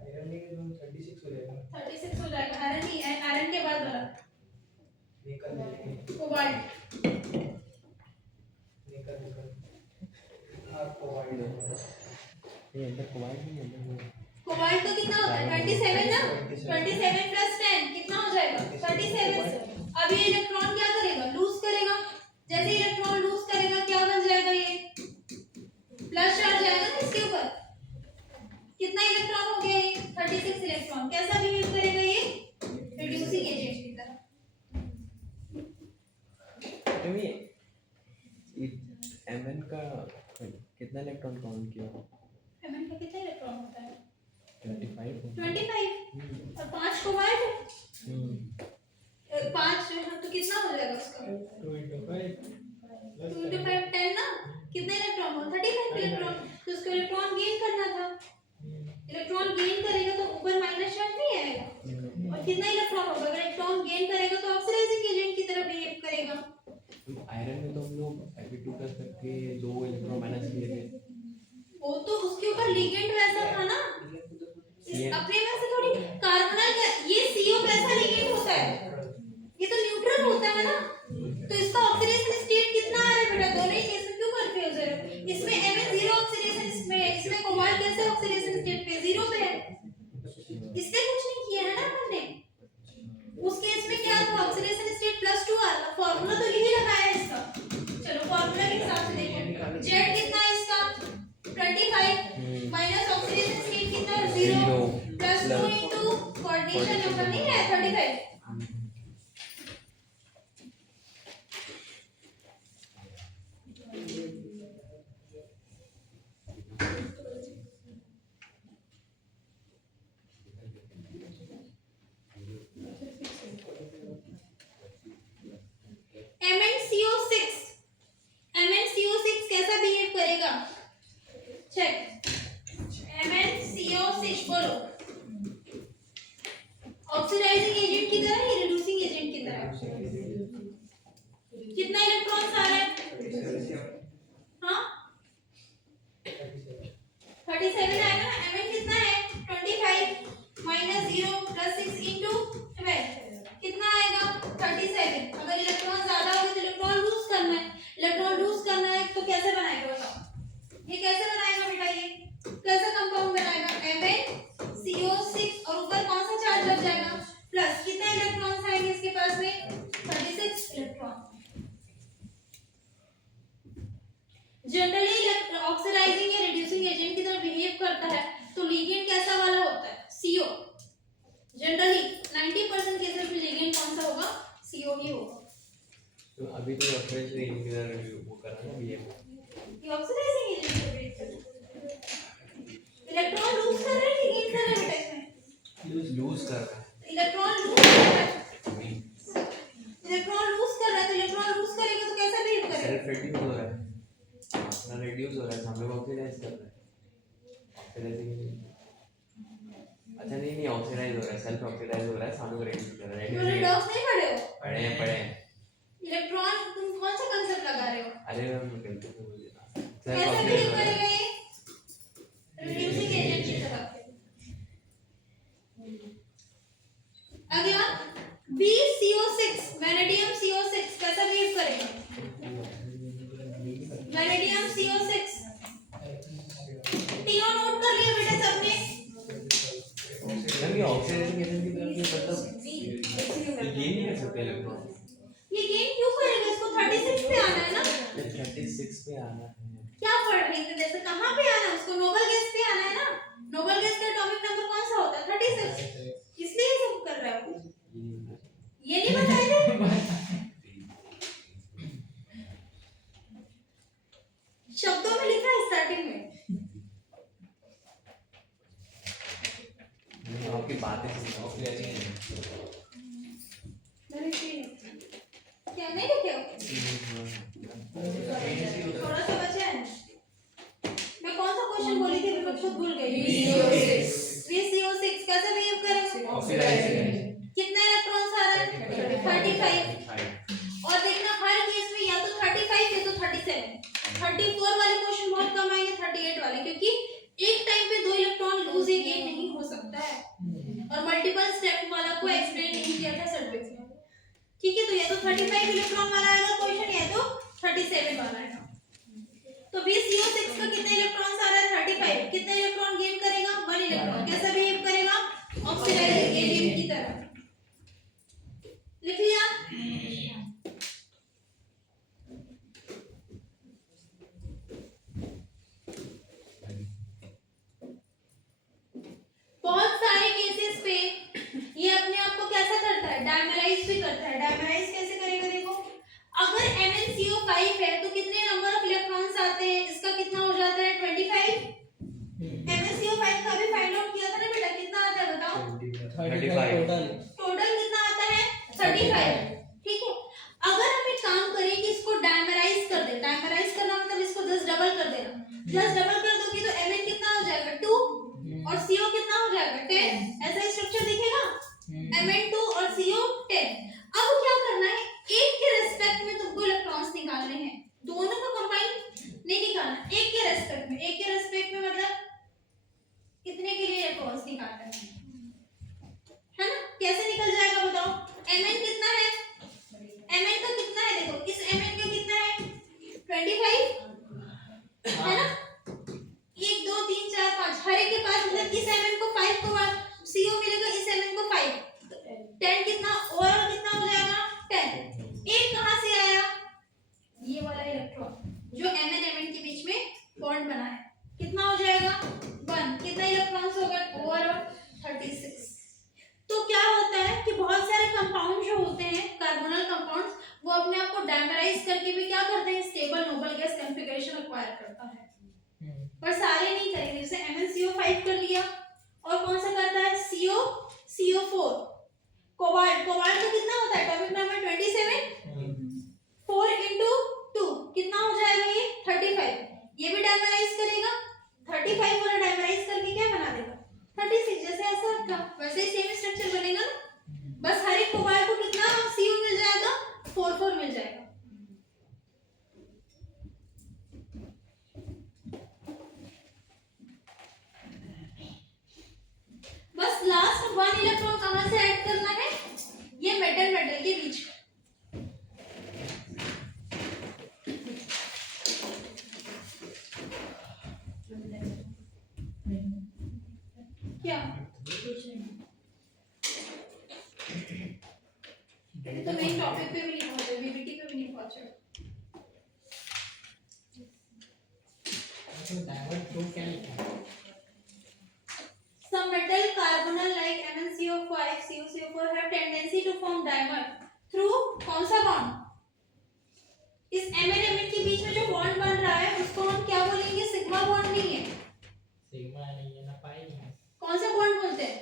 आयरन लेके तो 36 हो जाएगा। 36 हो जाएगा। आयरन ही है, आयरन के बाद वाला निकल लेंगे। कोबाल्ट। निकल हाँ कोबाल्ट। ये अंदर कोबाल्ट नहीं है अंदर कोबाल्ट तो कितना होता है? 27 ना। 27 प्लस 10 कितना हो जाएगा? 37। अब ये इलेक्ट्रॉन क्या करेगा? लूज करेगा। जैसे इलेक्ट्रॉन लूज करेगा क्या बन जाएगा? ये प्लस चार्ज आएगा ना इसके ऊपर। कितना इलेक्ट्रॉन हो गया ये? 36 इलेक्ट्रॉन। कैसा बिहेव करेगा ये? रिड्यूसिंग एजेंट की तरह। Mn का कितना इलेक्ट्रॉन काउंट किया? Mn का कितना इलेक्ट्रॉन होता है? 25 25 और 5 कोबाल्ट है। 5 तो कितना हो जाएगा उसका? 2 into 5 2 into 5 10 ना। कितने इलेक्ट्रॉन हो? 35 इलेक्ट्रॉन। तो उसको इलेक्ट्रॉन गेन करना था। इलेक्ट्रॉन गेन करेगा तो ऊपर माइनस चार्ज नहीं आएगा। और कितना इलेक्ट्रॉन होगा? अगर इलेक्ट्रॉन गेन करेगा तो ऑक्सीडाइजिंग एजेंट की तरह बिहेव करेगा। आयरन में तो हम लोग Fe2 प्लस करके 2 इलेक्ट्रॉन माइनस किए थे। वो तो उसके ऊपर लिगेंड वैसा था ना। अपने में से थोड़ी कार्बोनाइल। ये CO कैसा लिगेंड होता है? ये तो न्यूट्रल होता है ना। तो इसका ऑक्सीडेशन स्टेट कितना आ रहा है बेटा? दोनों ही केस में क्यों कंफ्यूज है? इसमें Mn 0 ऑक्सीडेशन में, इसमें कोबाल्ट कैसे ऑक्सीडेशन स्टेट पे 0 पे है। इससे कुछ नहीं किया है ना हमने। उस केस में क्या था? ऑक्सीडेशन स्टेट +2 आ रहा। फार्मूला तो यही लगाया है इसका। चलो फार्मूला के हिसाब से देखो। Z कितना है इसका? 25 माइनस ऑक्सीडेशन स्टेट कितना है? 0 प्लस 2 इनटू कोऑर्डिनेशन नंबर नहीं है 35। MnCO6 कैसा बिहेव करेगा? चेक। MnCO6 बोलो। ऑक्सीडाइजिंग एजेंट की तरह या रिड्यूसिंग एजेंट की तरह? कितना इलेक्ट्रॉन्स आ रहा है? हाँ 37 आएगा ना। Mn कितना है? 25 माइनस 0 प्लस 6 इनटू 12 कितना आएगा? 37। अगर इलेक्ट्रॉन ज्यादा होगा तो इलेक्ट्रॉन लूज करना है। इलेक्ट्रॉन लूज करना है तो कैसे बनाएगा बताओ? ये कैसे बनाएगा बेटा? ये कैसा कंपाउंड बनाएगा? MnCO6 और ऊपर कौन सा चार्ज लग जाएगा? प्लस। कितना इलेक्ट्रॉन्स आएंगे इसके पास में? 36 इलेक्ट्रॉन। जनरली ऑक्सीडाइजिंग या रिड्यूसिंग एजेंट की तरह बिहेव करता है तो लिगेंड कैसा वाला होता है? CO। जनरली 90% केसेस में लिगेंड कौन सा होगा? CO ही होगा। तो अभी तो ऑक्सीडाइजिंग एजेंट की तरह वो कर रहा है ना ये ऑक्सीडाइजिंग एजेंट को बिहेव करता है। इलेक्ट्रॉन लूज कर रहा है कि गेन कर रहा है बेटा इसमें? लूज कर रहा है। इलेक्ट्रॉन लूज कर रहा है। इलेक्ट्रॉन लूज कर रहा है तो इलेक्ट्रॉन लूज करेगा तो कैसा बिहेव करेगा? सेल्फ रिड्यूस हो रहा है। अपना रिड्यूस हो रहा है, हम लोग ऑक्सीडाइज कर रहे हैं। ऑक्सीडाइजिंग अच्छा नहीं ऑक्सीडाइज हो रहा है, सेल्फ ऑक्सीडाइज हो रहा है, हम लोग रिड्यूस कर रहे हैं। तो रिडॉक्स नहीं पढ़े हो? पढ़े हैं। इलेक्ट्रॉन तुम कौन सा कांसेप्ट लगा रहे हो? अरे हम गलती से बोल दिया। सेल्फ कैसा ऑक्सीडाइज बिहेव हो रहा है। करेगा ये? रिड्यूसिंग एजेंट की तरह। अगला BCO6 वैनेडियम CO6 कैसा बिहेव करेगा? वैनेडियम CO6 तीनों नोट कर लिया बेटा सबने? मैम ये ऑक्सीडाइजिंग एजेंट की तरफ मतलब ये नहीं कर सकते इलेक्ट्रॉन। ये गेन क्यों करेगा? इसको 36 पे आना है ना। 36 पे आना है। क्या पढ़ रही थी? जैसे कहाँ पे आना है? उसको नोबल गैस पे आना है ना। नोबल गैस का एटॉमिक नंबर कौन सा होता है? 36। इसलिए ये सब कर रहा है वो। ये नहीं बताया थे? क्या नहीं लिखे हो? थोड़ा सा बचा है। मैं कौन सा क्वेश्चन बोली थी, मैं खुद भूल गई। VCO6 कैसे बिहेव करेगा? ऑक्सीडाइज करेंगे। कितना इलेक्ट्रॉन्स आ रहा है? 35। और देखना हर केस में या तो 35 या तो 37। 34 वाले क्वेश्चन बहुत कम आएंगे, 38 वाले, क्योंकि एक टाइम पे 2 इलेक्ट्रॉन लूज या गेन नहीं हो सकता है, और मल्टीपल स्टेप वाला को एक्सप्लेन नहीं किया था सर्विस में। ठीक है, तो या तो 35 इलेक्ट्रॉन वाला आएगा क्वेश्चन, या तो 37 वाला आएगा। तो VCO6 का कितने इलेक्ट्रॉन्स आ रहा है? 35। कितने इलेक्ट्रॉन गेन करेगा? 1 इलेक्ट्रॉन। कैसा बिहेव करेगा? ऑक्सीडाइज्ड गैलियम की तरह। लिख लिया? बहुत सारे केसेस पे ये अपने आप को कैसा करता है? डायमराइज भी करता है। डायमराइज कैसे करेगा? देखो, अगर MnCO5 है तो कितने नंबर ऑफ इलेक्ट्रॉन्स आते हैं? इसका कितना हो जाता है? 25। MnCO5 का भी फाइंड आउट किया था ना बेटा, कितना आता है बताओ? 35 टोटल कितना आता है? 35। ठीक है, अगर हम एक काम करें कि इसको डायमराइज कर दे। डायमराइज करना मतलब इसको 10 डबल कर देना। 10 डबल कर दोगे तो Mn कितना हो जाएगा? 2, और CO कितना हो जाएगा? 10। ऐसा स्ट्रक्चर दिखेगा, Mn2 और CO 10। अब क्या करना है? एक के रेस्पेक्ट में तुमको इलेक्ट्रॉन्स निकालने हैं, दोनों को कंबाइन नहीं निकालना, एक के रेस्पेक्ट में। एक के रेस्पेक्ट में मतलब कितने के लिए इलेक्ट्रॉन्स निकालना है ना? कैसे निकल जाएगा बताओ? Mn कितना है? Mn का कितना है? देखो, इस Mn का कितना है? 25 है ना? 1 2 3 4 5, हर एक के पास, मतलब इस Mn को 5 को CO मिलेगा, इस Mn को 5, 10 कितना ओवरऑल कितना हो जाएगा? 10। एक कहां से आया? ये वाला इलेक्ट्रॉन जो Mn के बीच में बॉन्ड बना है, कितना हो जाएगा? 1। कितना इलेक्ट्रॉन्स हो गए ओवरऑल? 36। तो क्या होता है कि बहुत सारे कंपाउंड जो होते हैं, कार्बोनल कंपाउंड्स, वो अपने आप को डायमराइज करके भी क्या करते हैं? Stable noble gas configuration acquire करता है। पर सारे नहीं करेंगे। जैसे MnCO5 कर लिया, और कौन सा करता है? CO4। कोबाल्ट का कितना होता है? Atomic number 27। 4 into 2 कितना हो जाएगा? ये 35। ये भी डायमराइज करेगा, 35 वाला डायमराइज करके क्या बना देगा? 36। जैसे ऐसा था वैसे ही सेम स्ट्रक्चर बनेगा ना, बस हर एक कोबाल्ट को कितना CO मिल जाएगा? 4 मिल जाएगा। बस लास्ट 1 इलेक्ट्रॉन कहां से ऐड करना है? ये मेटल के बीच में। क्या तो मेन टॉपिक पे भी नहीं पहुंचे, VBT पे भी नहीं पहुंचे। तो डायवर्ट फ्लो क्या लिखा है? Some metal carbonyl like MnCO5, CuCO4 have tendency to form dimer through कौन सा बॉन्ड? इस Mn के बीच में जो बॉन्ड बन रहा है उसको हम क्या बोलेंगे? सिग्मा बॉन्ड नहीं है। सिग्मा नहीं है ना, पाई नहीं है। कौन सा बॉन्ड बोलते हैं?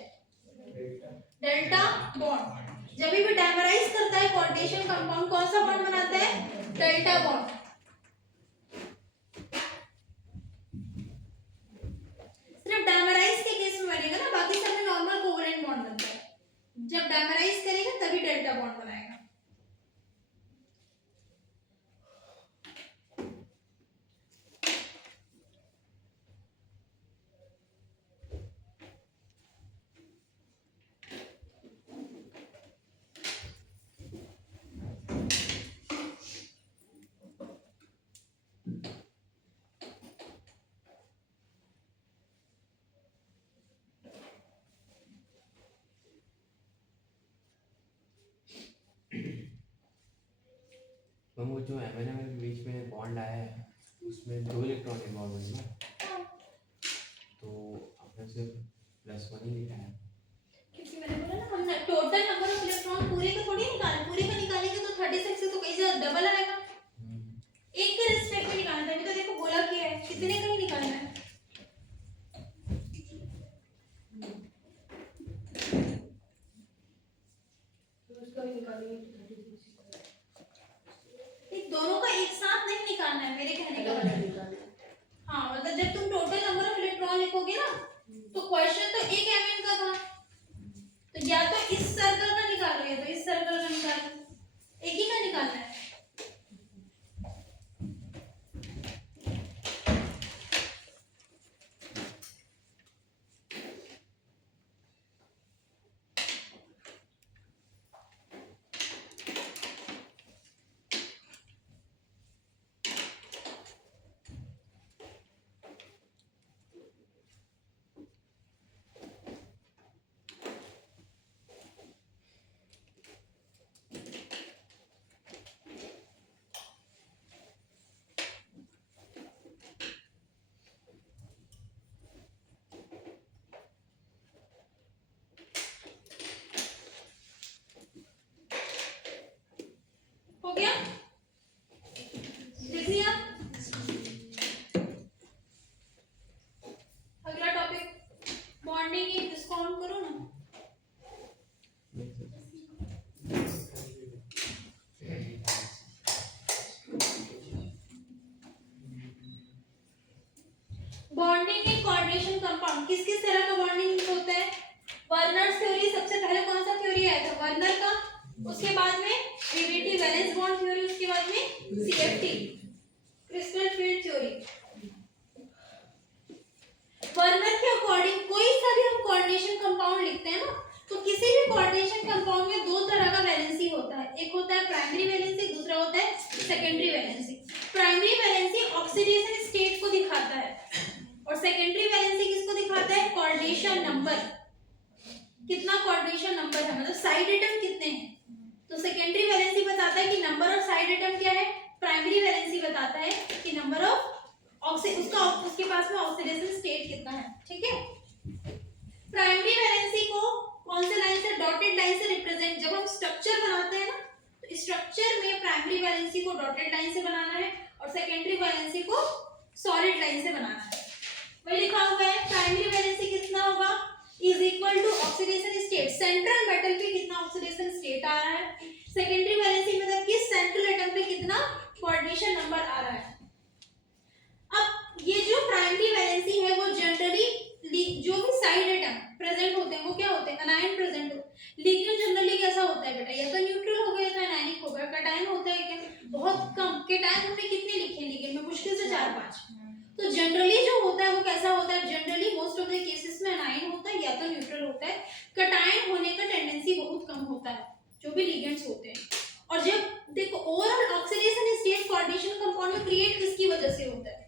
Delta bond. जब भी डायमराइज करता है कोऑर्डिनेशन कंपाउंड, कौन सा बॉन्ड बनाता है? Delta bond. सिर्फ डायमराइज के केस में बनेगा ना, बाकी सब में नॉर्मल कोवलेंट बॉन्ड बनता है। जब डायमराइज करेगा तभी डेल्टा बॉन्ड बनाएगा। तो वो जो Mn के बीच में बॉन्ड आया है उसमें 2 इलेक्ट्रॉन इन्वॉल्व है ना, तो आपने सिर्फ +1 ही लिखा है, क्योंकि मैंने बोला ना, हमने टोटल नंबर ऑफ इलेक्ट्रॉन पूरे का थोड़ी निकाले, पूरे का निकालेंगे तो 36 से तो कहीं से डबल आएगा। एक के रिस्पेक्ट में निकालना है। अभी तो देखो बोला क्या है, कितने का ही निकालना है। कोऑर्डिनेशन कंपाउंड किस किस तरह का बॉन्डिंग होता है? वर्नर थ्योरी, सबसे पहले कौन सा थ्योरी आया था? वर्नर का। उसके बाद में रिवेटिव वैलेंस बॉन्ड थ्योरी, उसके बाद में CFT, crystal field theory. Werner के अकॉर्डिंग कोई सा भी हम कोऑर्डिनेशन कंपाउंड लिखते हैं ना, तो किसी भी कोऑर्डिनेशन कंपाउंड में दो तरह का वैलेंसी होता है, एक होता है प्राइमरी वैलेंसी, दूसरा होता है secondary valency. Primary valency oxidation state को दिखाता है और सेकेंडरी वैलेंसी किसको दिखाता है? कोऑर्डिनेशन नंबर, कितना कोऑर्डिनेशन नंबर है, मतलब साइड एटम कितने हैं। तो सेकेंडरी वैलेंसी बताता है कि नंबर ऑफ साइड एटम क्या है, प्राइमरी वैलेंसी बताता है कि नंबर ऑफ उसके पास में ऑक्सीडेशन स्टेट कितना है। ठीक है, प्राइमरी वैलेंसी को कौन से लाइन से? डॉटेड लाइन से रिप्रेजेंट, जब हम स्ट्रक्चर बनाते हैं ना, तो स्ट्रक्चर में प्राइमरी वैलेंसी को डॉटेड लाइन से बनाना है और सेकेंडरी वैलेंसी को सॉलिड लाइन से बनाना है। वही लिखा हुआ है, प्राइमरी वैलेंसी कितना होगा? Is equal to oxidation state, central metal पे कितना ऑक्सीडेशन स्टेट आ रहा है, सेकेंडरी वैलेंसी मतलब कि सेंट्रल एटम पे कितना कोऑर्डिनेशन नंबर आ रहा है। अब ये जो प्राइमरी वैलेंसी है वो जनरली जो भी साइड एटम प्रेजेंट होते हैं वो क्या होते हैं? अनायन प्रेजेंट होते। लिगेंड जनरली कैसा होता है बेटा? या तो न्यूट्रल हो गया या तो एनायनिक हो गया। कैटायन होता है क्या? बहुत कम। कैटायन हमने कितने लिखे हैं लिगेंड में? मुश्किल से 4-5। तो जनरली जो होता है वो कैसा होता है? Generally most of the cases में एनायन होता है या तो न्यूट्रल होता है। कैटायन होने का टेंडेंसी बहुत कम होता है जो भी लिगेंड्स होते हैं। और जब देखो overall oxidation state coordination compound में क्रिएट किसकी वजह से होता है?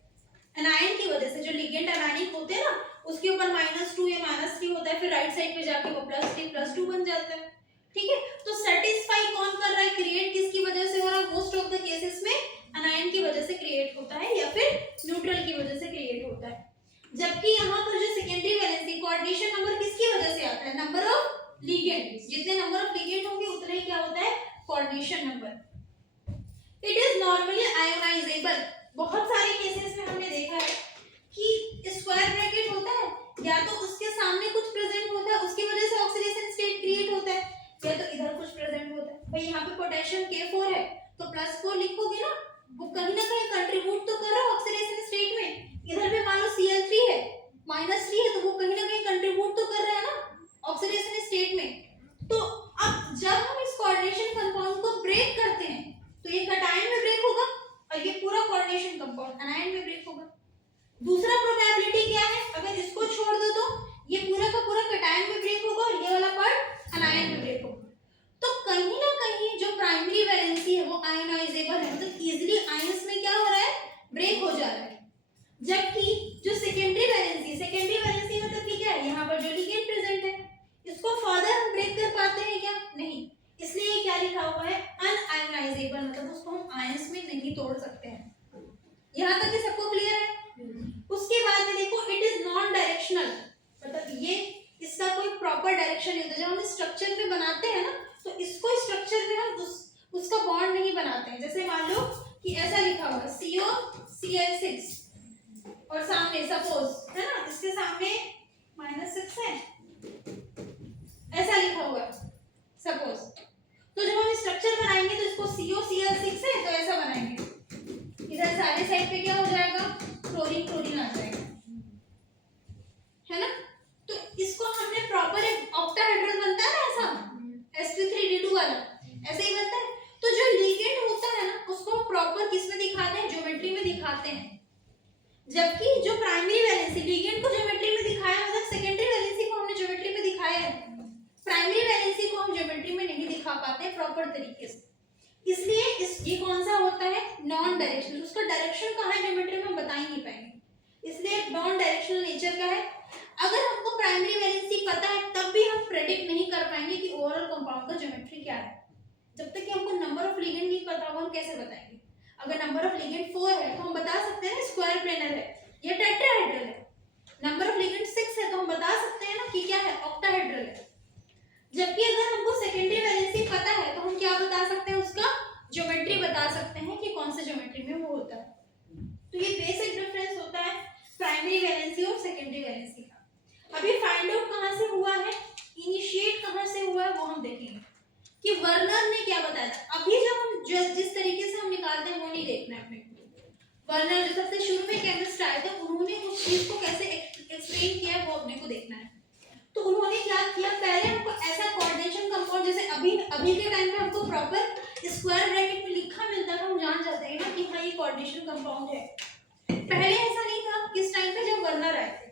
एनायन की वजह से। जो लिगेंड एनायनिक होते हैं ना, उसके ऊपर -2 या -3 होता है, फिर राइट साइड पे जाके वो +3 +2 बन जाता है। ठीक है, तो सेटिस्फाई कौन कर रहा है? क्रिएट किसकी वजह से हो रहा है? मोस्ट ऑफ द केसेस में एनायन की वजह से क्रिएट होता है या फिर न्यूट्रल की वजह से क्रिएट होता है। जबकि यहाँ पर जो सेकेंडरी वैलेंसी कोऑर्डिनेशन नंबर किसकी वजह से आता है? Number of ligand. जितने नंबर ऑफ लिगेंड होंगे उतना ही क्या होता है? Coordination number. It is normally ionisable. बहुत सारे केसेस में हमने देखा है कि स्क्वायर ब्रैकेट होता है, या तो उसके सामने कुछ प्रेजेंट होता है, उसकी वजह से ऑक्सीडेशन स्टेट क्रिएट होता है, या तो इधर कुछ प्रेजेंट होता है। भाई यहाँ पे पोटेशियम K4 है तो +4 लिखोगे ना, वो कहीं ना कहीं कंट्रीब्यूट तो कर रहा है ऑक्सीडेशन स्टेट में। इधर पे मान लो Cl3 है, -3 है, तो वो कहीं ना कहीं कंट्रीब्यूट तो कर रहा है ना ऑक्सीडेशन स्टेट में। तो अब जब हम इस कोऑर्डिनेशन कंपाउंड को ब्रेक करते हैं तो ये कैटायन में ब्रेक होगा और ये पूरा कोऑर्डिनेशन कंपाउंड एनायन में ब्रेक होगा। दूसरा प्रोबेबिलिटी क्या है? अगर इसको छोड़ दो तो ये पूरा का पूरा कैटायन में ब्रेक होगा और ये वाला पार्ट एनायन में ब्रेक होगा। तो कहीं ना कहीं जो प्राइमरी वैलेंसी है वो आयोनाइजेबल है, मतलब इजीली आयंस में क्या हो रहा है? ब्रेक हो जा रहा है। जबकि जो सेकेंडरी वैलेंसी मतलब कि क्या है? यहाँ पर जो लिगेंड प्रेजेंट है इसको फर्दर हम ब्रेक कर पाते हैं क्या? नहीं। इसलिए क्या लिखा हुआ है? अनआयोनाइजेबल, मतलब उसको हम आयंस में नहीं तोड़ सकते हैं। यहाँ तक सबको क्लियर है? उसके बाद में देखो इट इज नॉन डायरेक्शनल, मतलब ये इसका कोई प्रॉपर डायरेक्शन नहीं होता। जब हम स्ट्रक्चर में बनाते हैं ना तो इसको स्ट्रक्चर में हम उसका बॉन्ड नहीं बनाते हैं। जैसे मान लो कि ऐसा लिखा हुआ COCl6 और सामने सपोज है ना, इसके सामने -6 है, ऐसा लिखा हुआ है सपोज। तो जब हम स्ट्रक्चर बनाएंगे तो इसको COCl6 है तो ऐसा बनाएंगे, इधर सारे साइड पे क्या हो जाएगा? क्लोरीन आ जाएगा, है ना। तो इसको हमने प्रॉपर एक ऑक्टाहेड्रल बनता है ना ऐसा sp3d2 वाला, ऐसे ही बनता है। तो जो लिगेंड होता है ना उसको प्रॉपर किस में दिखाते हैं? ज्योमेट्री में दिखाते हैं। जबकि जो प्राइमरी वैलेंसी लिगेंड को ज्योमेट्री में दिखाया, मतलब सेकेंडरी वैलेंसी को हमने ज्योमेट्री में दिखाया है, प्राइमरी वैलेंसी को हम ज्योमेट्री में नहीं दिखा पाते प्रॉपर तरीके से। इसलिए ये कौन सा होता है? Non directional. उसका डायरेक्शन कहाँ है ज्योमेट्री में हम बता ही नहीं पाएंगे, इसलिए नॉन डायरेक्शनल नेचर का है। अगर हमको प्राइमरी वैलेंसी पता है तब भी हम प्रेडिक्ट नहीं कर पाएंगे कि ओवरऑल कंपाउंड का ज्योमेट्री क्या है। जब तक कि हमको नंबर ऑफ लिगेंड नहीं पता होगा हम कैसे बताएंगे? अगर नंबर ऑफ लिगेंड 4 है तो हम बता सकते हैं ना स्क्वायर प्लेनर है या टेट्राहेड्रल है। नंबर ऑफ लिगेंड 6 है तो हम बता सकते हैं ना कि क्या है? ऑक्टाहेड्रल है। जबकि अगर हमको सेकेंडरी वैलेंसी पता है तो हम क्या बता सकते हैं? उसका ज्योमेट्री बता सकते हैं कि कौन से ज्योमेट्री में वो होता है। तो ये बेसिक डिफरेंस होता है प्राइमरी वैलेंसी और सेकेंडरी वैलेंसी का। अभी फाइंड आउट कहाँ से हुआ है, इनिशिएट कहाँ से हुआ है वो हम देखेंगे कि वर्नर ने क्या बताया था। अभी जब हम जिस तरीके से हम निकालते हैं वो नहीं देखना है अपने को। वर्नर जो सबसे शुरू में केमिस्ट आए थे उन्होंने उस चीज को कैसे एक्सप्लेन किया है वो अपने को देखना है। तो उन्होंने क्या किया, पहले हमको ऐसा कोऑर्डिनेशन कंपाउंड जैसे अभी के टाइम पे हमको प्रॉपर स्क्वायर ब्रैकेट में लिखा मिलता था, हम जान जाते हैं ना कि हाँ ये कोऑर्डिनेशन कंपाउंड है। पहले ऐसा नहीं था, किस टाइम पे जब वर्नर आए थे।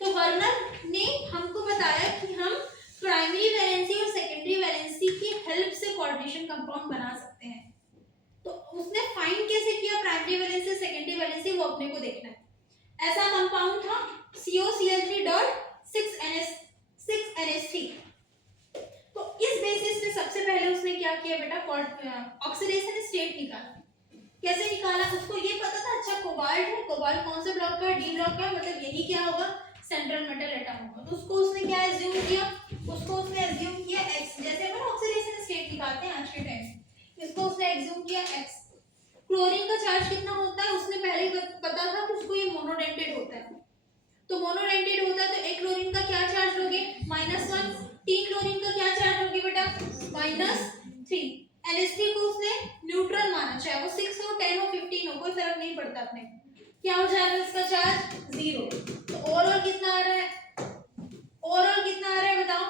तो वर्नर ने हमको बताया कि हम प्राइमरी वैलेंसी और सेकेंडरी वैलेंसी की हेल्प से कोऑर्डिनेशन कंपाउंड बना सकते हैं। तो उसने फाइंड कैसे किया प्राइमरी वैलेंसी सेकेंडरी वैलेंसी, वो अपने को देखना है। ऐसा कंपाउंड था COCl3.6NH3। तो इस बेसिस पे सबसे पहले उसने क्या किया बेटा, ऑक्सीडेशन स्टेट निकाला। कैसे निकाला, उसको ये पता था अच्छा कोबाल्ट है, कोबाल्ट कौन से ब्लॉक का है, डी ब्लॉक का है, मतलब यही क्या होगा, सेंट्रल मेटल एटम होगा। तो उसको उसने क्या एज्यूम किया, उसको उसने एज्यूम किया X, जैसे अपन ऑक्सीडेशन स्टेट निकालते हैं आज के टाइम, इसको उसने एज्यूम किया X। क्लोरीन का चार्ज कितना होता है उसने पहले ही पता था कि उसको ये मोनोडेंटेड होता है। तो मोनोडेंटेड होता है तो एक क्लोरीन का क्या चार्ज लोगे, -1। 3 क्लोरीन का क्या चार्ज लोगे बेटा, -3। NH3 को उसने न्यूट्रल माना, चाहे वो 6 हो 10 हो 15 हो, कोई फर्क नहीं पड़ता अपने, क्या हो जाएगा इसका चार्ज 0। तो ओवरऑल कितना आ रहा है, ओवरऑल कितना आ रहा है बताओ,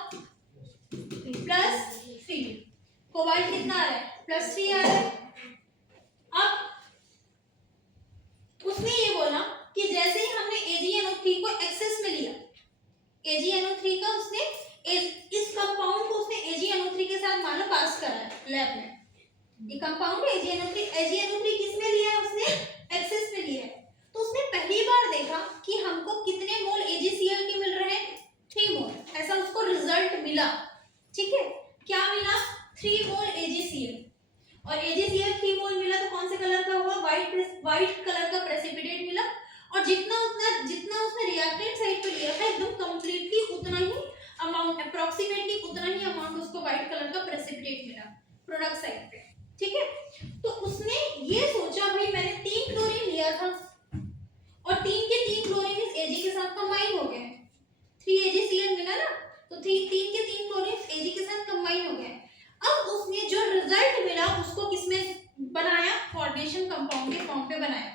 +3। कोबाल्ट कितना आ रहा है, +3 आ रहा है। अब उसने ये बोला कि जैसे ही हमने AgNO3 को एक्सेस में लिया, AgNO3 का उसने इस कंपाउंड को उसने AgNO3 के साथ मान लो पास करा है लैब में, ये कंपाउंड AgNO3 किस में लिया है उसने, एक्सेस में लिया है। तो उसने पहली बार देखा कि हमको कितने मोल AgCl के मिल रहे हैं, 3 मोल, ऐसा उसको रिजल्ट मिला। ठीक है, क्या मिला, 3 मोल AgCl। और AgCl 3 मोल मिला तो कौन से कलर का हुआ, व्हाइट कलर का प्रेसिपिटेट मिला। और जितना उसने रिएक्टेंट साइड पे लिया था एकदम कंप्लीटली उतना ही अमाउंट, अप्रोक्सीमेटली उतना ही अमाउंट उसको व्हाइट कलर का प्रेसिपिटेट मिला प्रोडक्ट साइड पे। ठीक है, तो उसने ये सोचा भाई मैंने 3 क्लोरीन लिया था और 3 के 3 क्लोरीन इस Ag के साथ कंबाइन हो गए, 3 AgCl मिला ना, तो 3 के 3 क्लोरीन Ag के साथ कंबाइन हो गए। अब उसने जो रिजल्ट मिला उसको किसमें बनाया, कोऑर्डिनेशन कंपाउंड के फॉर्म पे बनाया।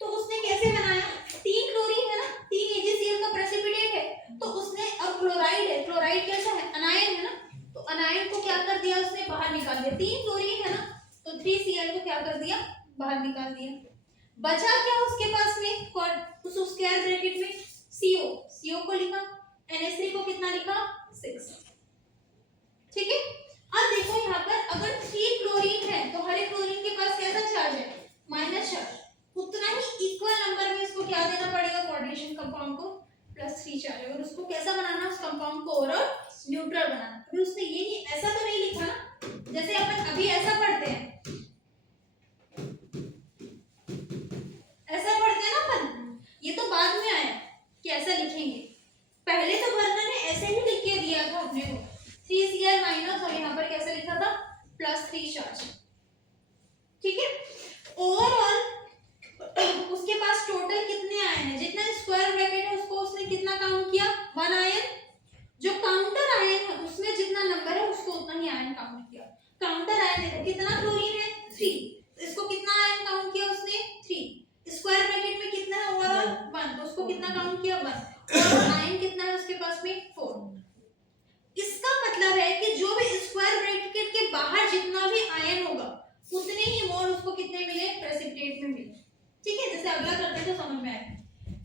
तो उसने कैसे बनाया, 3 क्लोरीन है ना, 3 AgCl का प्रेसिपिटेट है, तो उसने अब क्लोराइड है, क्लोराइड कैसा है, अनायन है ना, तो अनायन को क्या कर दिया उसने, बाहर निकाल दिया। 3 क्लोरीन है ना, तो 3Cl को क्या कर दिया, बाहर निकाल दिया। बचा क्या उसके पास में, उस स्क्वायर ब्रैकेट में CO को लिखा, NH3 को कितना लिखा, 6। ठीक है, अब देखो यहाँ पर अगर 3 क्लोरीन है तो हर एक क्लोरीन के पास कैसा चार्ज है, माइनस चार्ज, उतना ही इक्वल नंबर में इसको क्या देना पड़ेगा, कोऑर्डिनेशन कंपाउंड को +3 चार्ज। और उसको कैसा बनाना, उस कंपाउंड को ओवरऑल न्यूट्रल बनाना। फिर उसने ये नहीं, ऐसा तो नहीं लिखा ना, जैसे अपन अभी ऐसा पढ़ते हैं, ऐसा पढ़ते हैं ना अपन, ये तो बाद में आया कि ऐसा लिखेंगे। पहले तो वर्नर ने ऐसे ही लिख के दिया था अपने को, 3Cl- और यहाँ पर कैसे लिखा था, +3 चार्ज। ठीक है, ओवरऑल उसके पास टोटल कितने आयन है, जितना स्क्वायर ब्रैकेट है उसको उसने कितना काउंट किया, 1 आयन। जो काउंटर आयन है उसमें जितना नंबर है उसको उतना ही आयन काउंट किया। काउंटर आयन है कितना क्लोरीन है, 3, इसको कितना आयन काउंट किया उसने, 3। स्क्वायर ब्रैकेट में कितना है ओवरऑल, 1, तो उसको कितना काउंट किया, 1। और आयन कितना है उसके पास में, 4। इसका मतलब है कि जो भी स्क्वायर ब्रैकेट के बाहर जितना भी आयन होगा उतने ही मोल उसको कितने मिले, प्रेसिपिटेट में मिले। ठीक है, जैसे अगला करते हैं तो समझ में आएगा।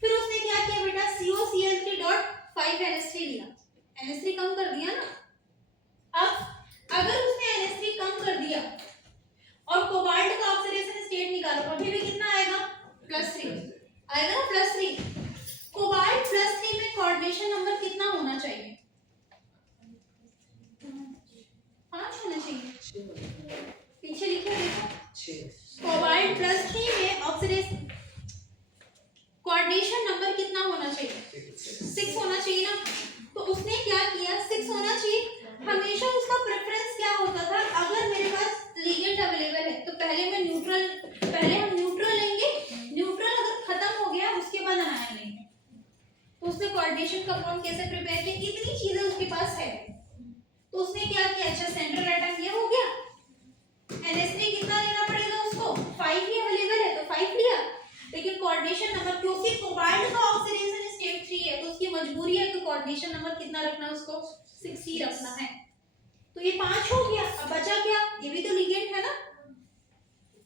फिर उसने क्या किया बेटा, COCl3.5NH3 लिया, NH3 कम कर दिया ना। अब अगर उसने NH3 कम कर दिया और कोबाल्ट का ऑक्सीडेशन स्टेट निकालो, अभी भी कितना आएगा, +3 आएगा ना, +3। कोबाल्ट +3 में कोऑर्डिनेशन नंबर कितना होना चाहिए, 5 होना चाहिए, पीछे लिखे देखो, 6। कोबाल्ट +3 में ऑक्सीडेशन कोऑर्डिनेशन नंबर कितना होना चाहिए, 6 होना चाहिए ना। तो उसने क्या किया, 6 होना चाहिए। हमेशा उसका प्रेफरेंस क्या होता था, अगर मेरे पास लिगेंड अवेलेबल है तो पहले हम न्यूट्रल लेंगे, न्यूट्रल अगर खत्म हो गया उसके बाद अनायन लेंगे। तो उसने कोऑर्डिनेशन कंपाउंड कैसे प्रिपेयर किया, कितनी चीजें उसके पास है। तो उसने क्या किया, अच्छा सेंट्रल एटम ये हो गया, NH3 कितना लेना पड़ेगा उसको, 5 ही अवेलेबल है तो 5 लिया। लेकिन कोऑर्डिनेशन नंबर, क्योंकि कोबाल्ट का ऑक्सीडेशन स्टेट 3 कोऑर्डिनेशन नंबर कितना रखना है उसको 6 ही रखना है। तो ये 5 हो गया। अब बचा क्या, ये भी तो लिगेंड है ना,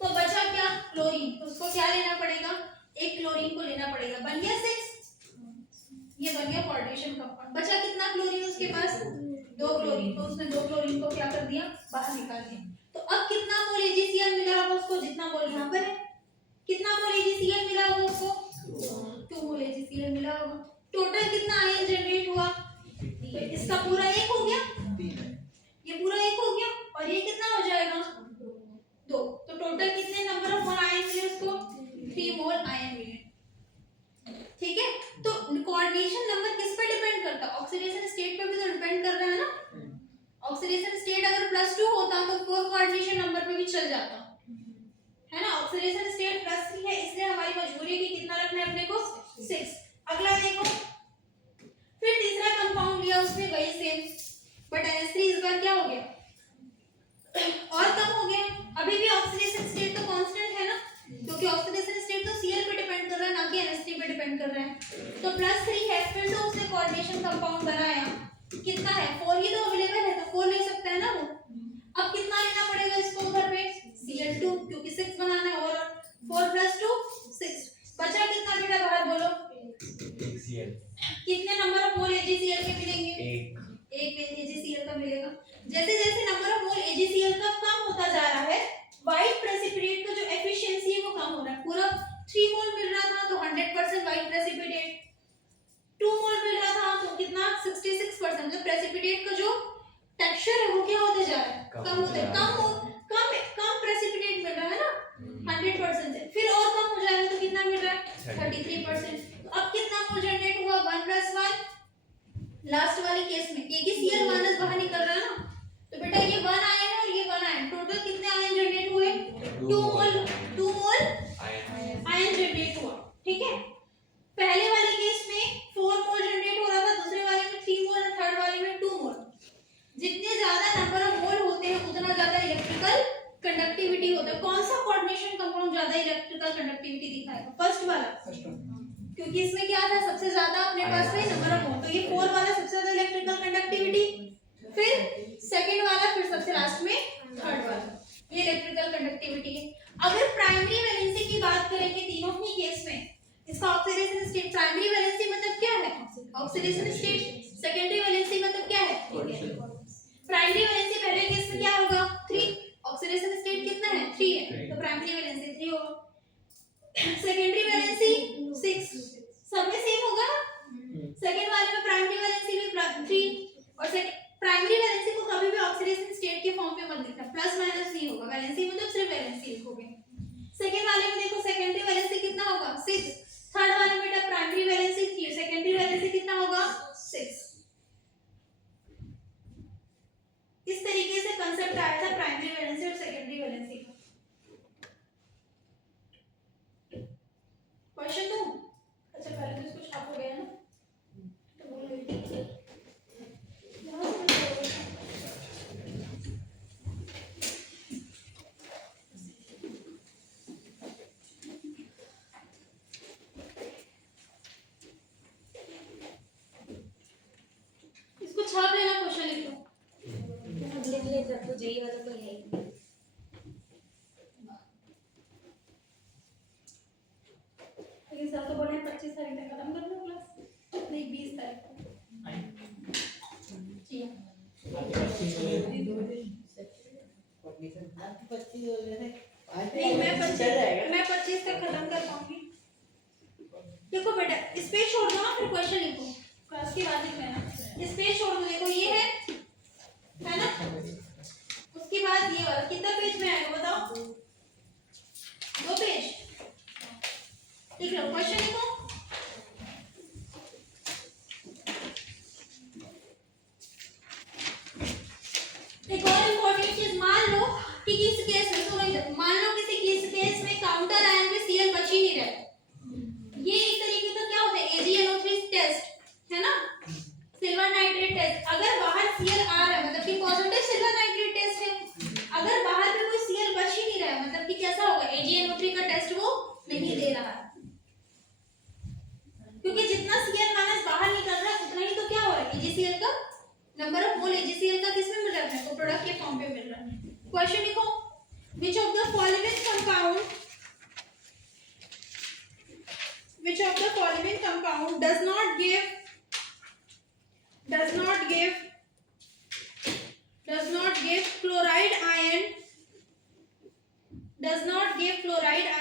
तो बचा क्या क्लोरीन, तो उसको क्या लेना पड़ेगा, एक क्लोरीन को लेना पड़ेगा, बन गया 6, ये बन गया कोऑर्डिनेशन कंपाउंड। बचा कितना क्लोरीन उसके पास, 2 क्लोरीन, तो उसने 2 क्लोरीन को क्या कर दिया, बाहर निकाल दिया। तो अब कितना मोल AgCl मिला होगा उसको, जितना मोल यहाँ पर है, कितना मोल AgCl मिला होगा उसको, 2 मोल AgCl मिला होगा। टोटल कितना आयन जनरेट हुआ, तो इसका पूरा 1 हो गया, ये पूरा 1 हो गया, और ये कितना हो जाएगा 2। तो टोटल कितने नंबर ऑफ मोल आयन मिले उसको, 3 मोल आयन मिले। ठीक है, तो कोऑर्डिनेशन नंबर किस पे डिपेंड करता है, ऑक्सीडेशन स्टेट पे भी तो डिपेंड कर रहा है ना। ऑक्सीडेशन स्टेट अगर +2 होता तो 4 कोऑर्डिनेशन नंबर पे भी चल जाता है ना। ऑक्सीडेशन स्टेट +3 है, इसलिए हमारी मजबूरी है कि कितना रखना है अपने को, 6। अगला देखो, फिर तीसरा कंपाउंड लिया उसने, वही सेम, बट NH3 इस बार क्या हो गया, और कम हो गया। अभी भी ऑक्सीडेशन स्टेट तो कांस्टेंट है ना, क्योंकि ऑक्सीडेशन स्टेट तो Cl पे डिपेंड कर रहा है, ना कि NH3 पे डिपेंड कर रहा है। तो +3 है, फिर से उसने कोऑर्डिनेशन कंपाउंड बनाया, कितना है 4 ही तो अवेलेबल है, तो 4 ले सकता है ना वो। अब कितना लेना पड़ेगा इसको उधर पे, Cl2, क्योंकि 6 बनाना है, और 4 + 2 6। बचा कितना बेटा, बाहर बोलो, Cl कितने नंबर ऑफ मोल AgCl के मिलेंगे, 1 AgCl का मिलेगा। जैसे जैसे नंबर ऑफ मोल AgCl का कम होता जा रहा है, व्हाइट प्रेसिपिटेट का जो एफिशिएंसी है वो कम हो रहा है। पूरा 3 मोल मिल रहा था तो 100% व्हाइट प्रेसिपिटेट, 2 मोल मिल रहा था तो कितना 66%, मतलब प्रेसिपिटेट का जो टेक्सचर है वो क्या होते जा रहा है, कम होते, कम प्रेसिपिटेट मिल रहा है ना 100% से, फिर और कम हो जाएगा तो कितना मिल रहा है 33%। तो अब कितना मोल जनरेट हुआ, 1 + 1, लास्ट वाले केस में AgCl माइनस बाहर निकल रहा है ना, तो बेटा ये 1 आयन है और ये 1 आयन, टोटल कितने आयन जनरेट हुए, 2 मोल आयन जनरेट हुआ। ठीक है, पहले वाले केस में 4 मोल जनरेट हो रहा था, दूसरे वाले में 3 मोल और थर्ड वाले में 2 मोल। जितने ज्यादा नंबर ऑफ मोल होते हैं उतना ज्यादा इलेक्ट्रिकल कंडक्टिविटी होता है। कौन सा कोऑर्डिनेशन कंपाउंड ज्यादा इलेक्ट्रिकल कंडक्टिविटी दिखाएगा, फर्स्ट वाला, क्योंकि इसमें क्या था सबसे ज्यादा अपने पास में नंबर ऑफ मोल, तो ये 4 वाला सबसे ज्यादा इलेक्ट्रिकल कंडक्टिविटी, फिर सेकंड वाला, फिर सबसे लास्ट में थर्ड वाला, ये इलेक्ट्रिकल कंडक्टिविटी है। अगर प्राइमरी वैलेंसी की बात करेंगे तीनों ही केस में, इसका ऑक्सीडेशन स्टेट, प्राइमरी वैलेंसी मतलब क्या है, ऑक्सीडेशन स्टेट, सेकेंडरी वैलेंसी मतलब क्या है, प्राइमरी वैलेंसी पहले केस में क्या होगा 3, ऑक्सीडेशन स्टेट कितना है 3 है, तो प्राइमरी वैलेंसी 3 होगा, सेकेंडरी वैलेंसी 6, सब में सेम होगा ना, सेकंड वाले में प्राइमरी वैलेंसी भी 3, और प्राइमरी वैलेंसी को कभी भी ऑक्सीडेशन स्टेट के फॉर्म पे मत लिखना, प्लस माइनस नहीं होगा, वैलेंसी मतलब सिर्फ वैलेंसी लिखोगे। सेकंड वाले में देखो सेकेंडरी वैलेंसी कितना होगा 6, थर्ड वाले में बेटा प्राइमरी वैलेंसी 3, सेकेंडरी वैलेंसी कितना होगा 6। इस तरीके से कांसेप्ट आया था प्राइमरी वैलेंसी और सेकेंडरी वैलेंसी का। क्वेश्चन दो, अच्छा पहले तो इसको छाप हो गया ना, तो बोलो यहाँ से इसको छाप लेना, क्वेश्चन लिख लो। लिख ले, जब तो जेई वाला तो है ही। लेकिन सर तो बोले 25 तारीख तक खत्म कर लो क्लास, नहीं 20 तारीख तक। जी नहीं, मैं 25 तक खत्म कर पाऊंगी। देखो बेटा इस पे छोड़ दो ना, फिर क्वेश्चन लिखो, क्लास के बाद लिख लेना, इस पे छोड़ दो। देखो ये है ना, उसके बाद ये वाला कितना पेज में आएगा बताओ, 2 पेज, लिख लो क्वेश्चन लिखो। एक और इम्पोर्टेंट चीज, मान लो कि किसी केस में, तो मान लो किसी केस में काउंटर आयन पे Cl बच ही नहीं रहा है, ये एक तरीके का क्या होता है AgNO3 टेस्ट है ना, सिल्वर नाइट्रेट टेस्ट। अगर बाहर Cl आ रहा है मतलब कि पॉजिटिव सिल्वर नाइट्रेट टेस्ट है, अगर बाहर पे कोई Cl बच ही नहीं रहा है मतलब कि कैसा होगा, AgNO3 का टेस्ट वो नहीं दे रहा है। following compound does not give chloride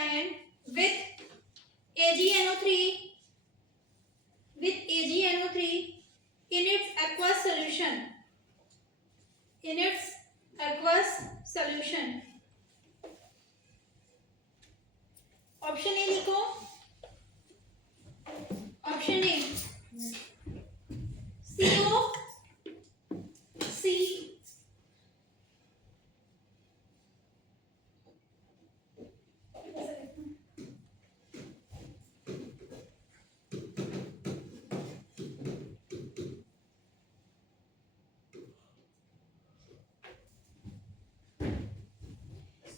ion with AgNO3 in its aqueous solution. Option A लिखो. ऑप्शन ए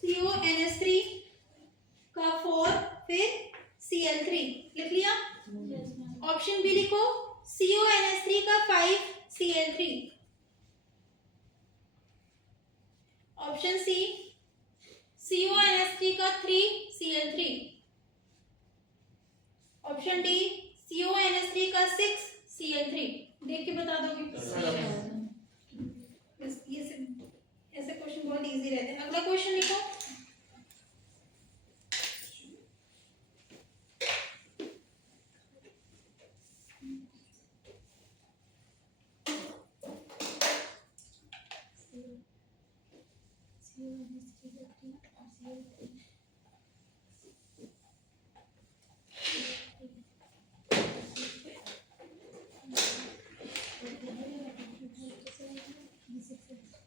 COC CONS3 का 4 फिर Cl3 लिख लिया. ऑप्शन बी लिखो CONS3 का 5 Cl3. ऑप्शन सी CONS3 का 3 Cl3. ऑप्शन डी CONS3 का 6 Cl3. देख के बता दोगे. ऐसे क्वेश्चन बहुत इजी रहते हैं. अगला क्वेश्चन लिखो.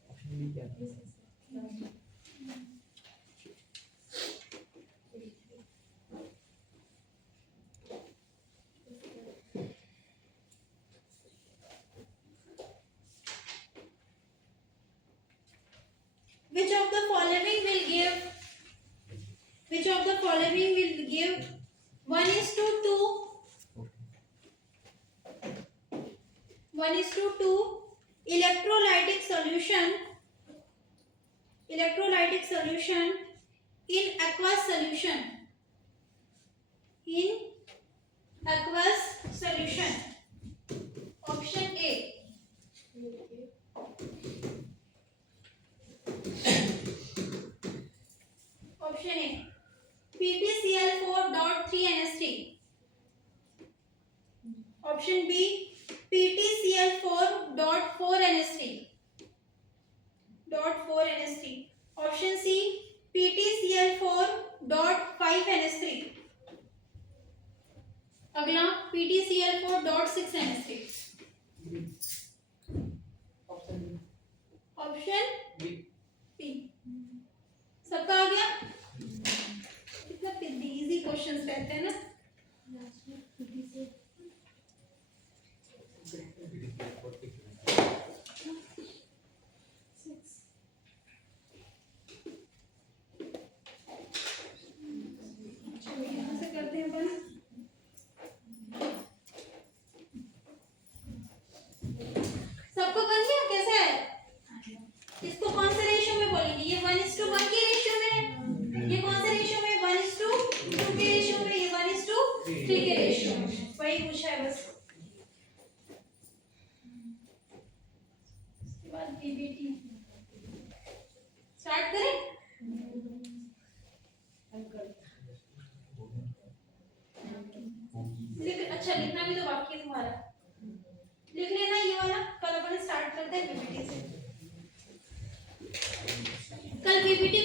ऑप्शन बी क्या था? Which of the following will give 1:2 electrolytic solution in aqueous solution. Option A. Option A PtCl4.3NH3. Option B PtCl4.4NH3. Option C PtCl4.5NH3. अगला PtCl4.6NH3. Option B. सबका आ गया. कितना इजी क्वेश्चंस रहते हैं ना. यहाँ से करते हैं अपन. सबको बन गया. कैसा है? इसको कौन से रेशियो में बोलेंगे? ये 1:1 की रेशियो में है. ये कौन से रेशियो में? 1:2 के रेशियो में. ये 1:3 के रेशियो में. वही पूछा है बस. उसके बाद PBT स्टार्ट करें. अच्छा लिखना भी तो बाकी है तुम्हारा. लिख लेना ये वाला. कल अपन स्टार्ट करते हैं PBT से. कल PBT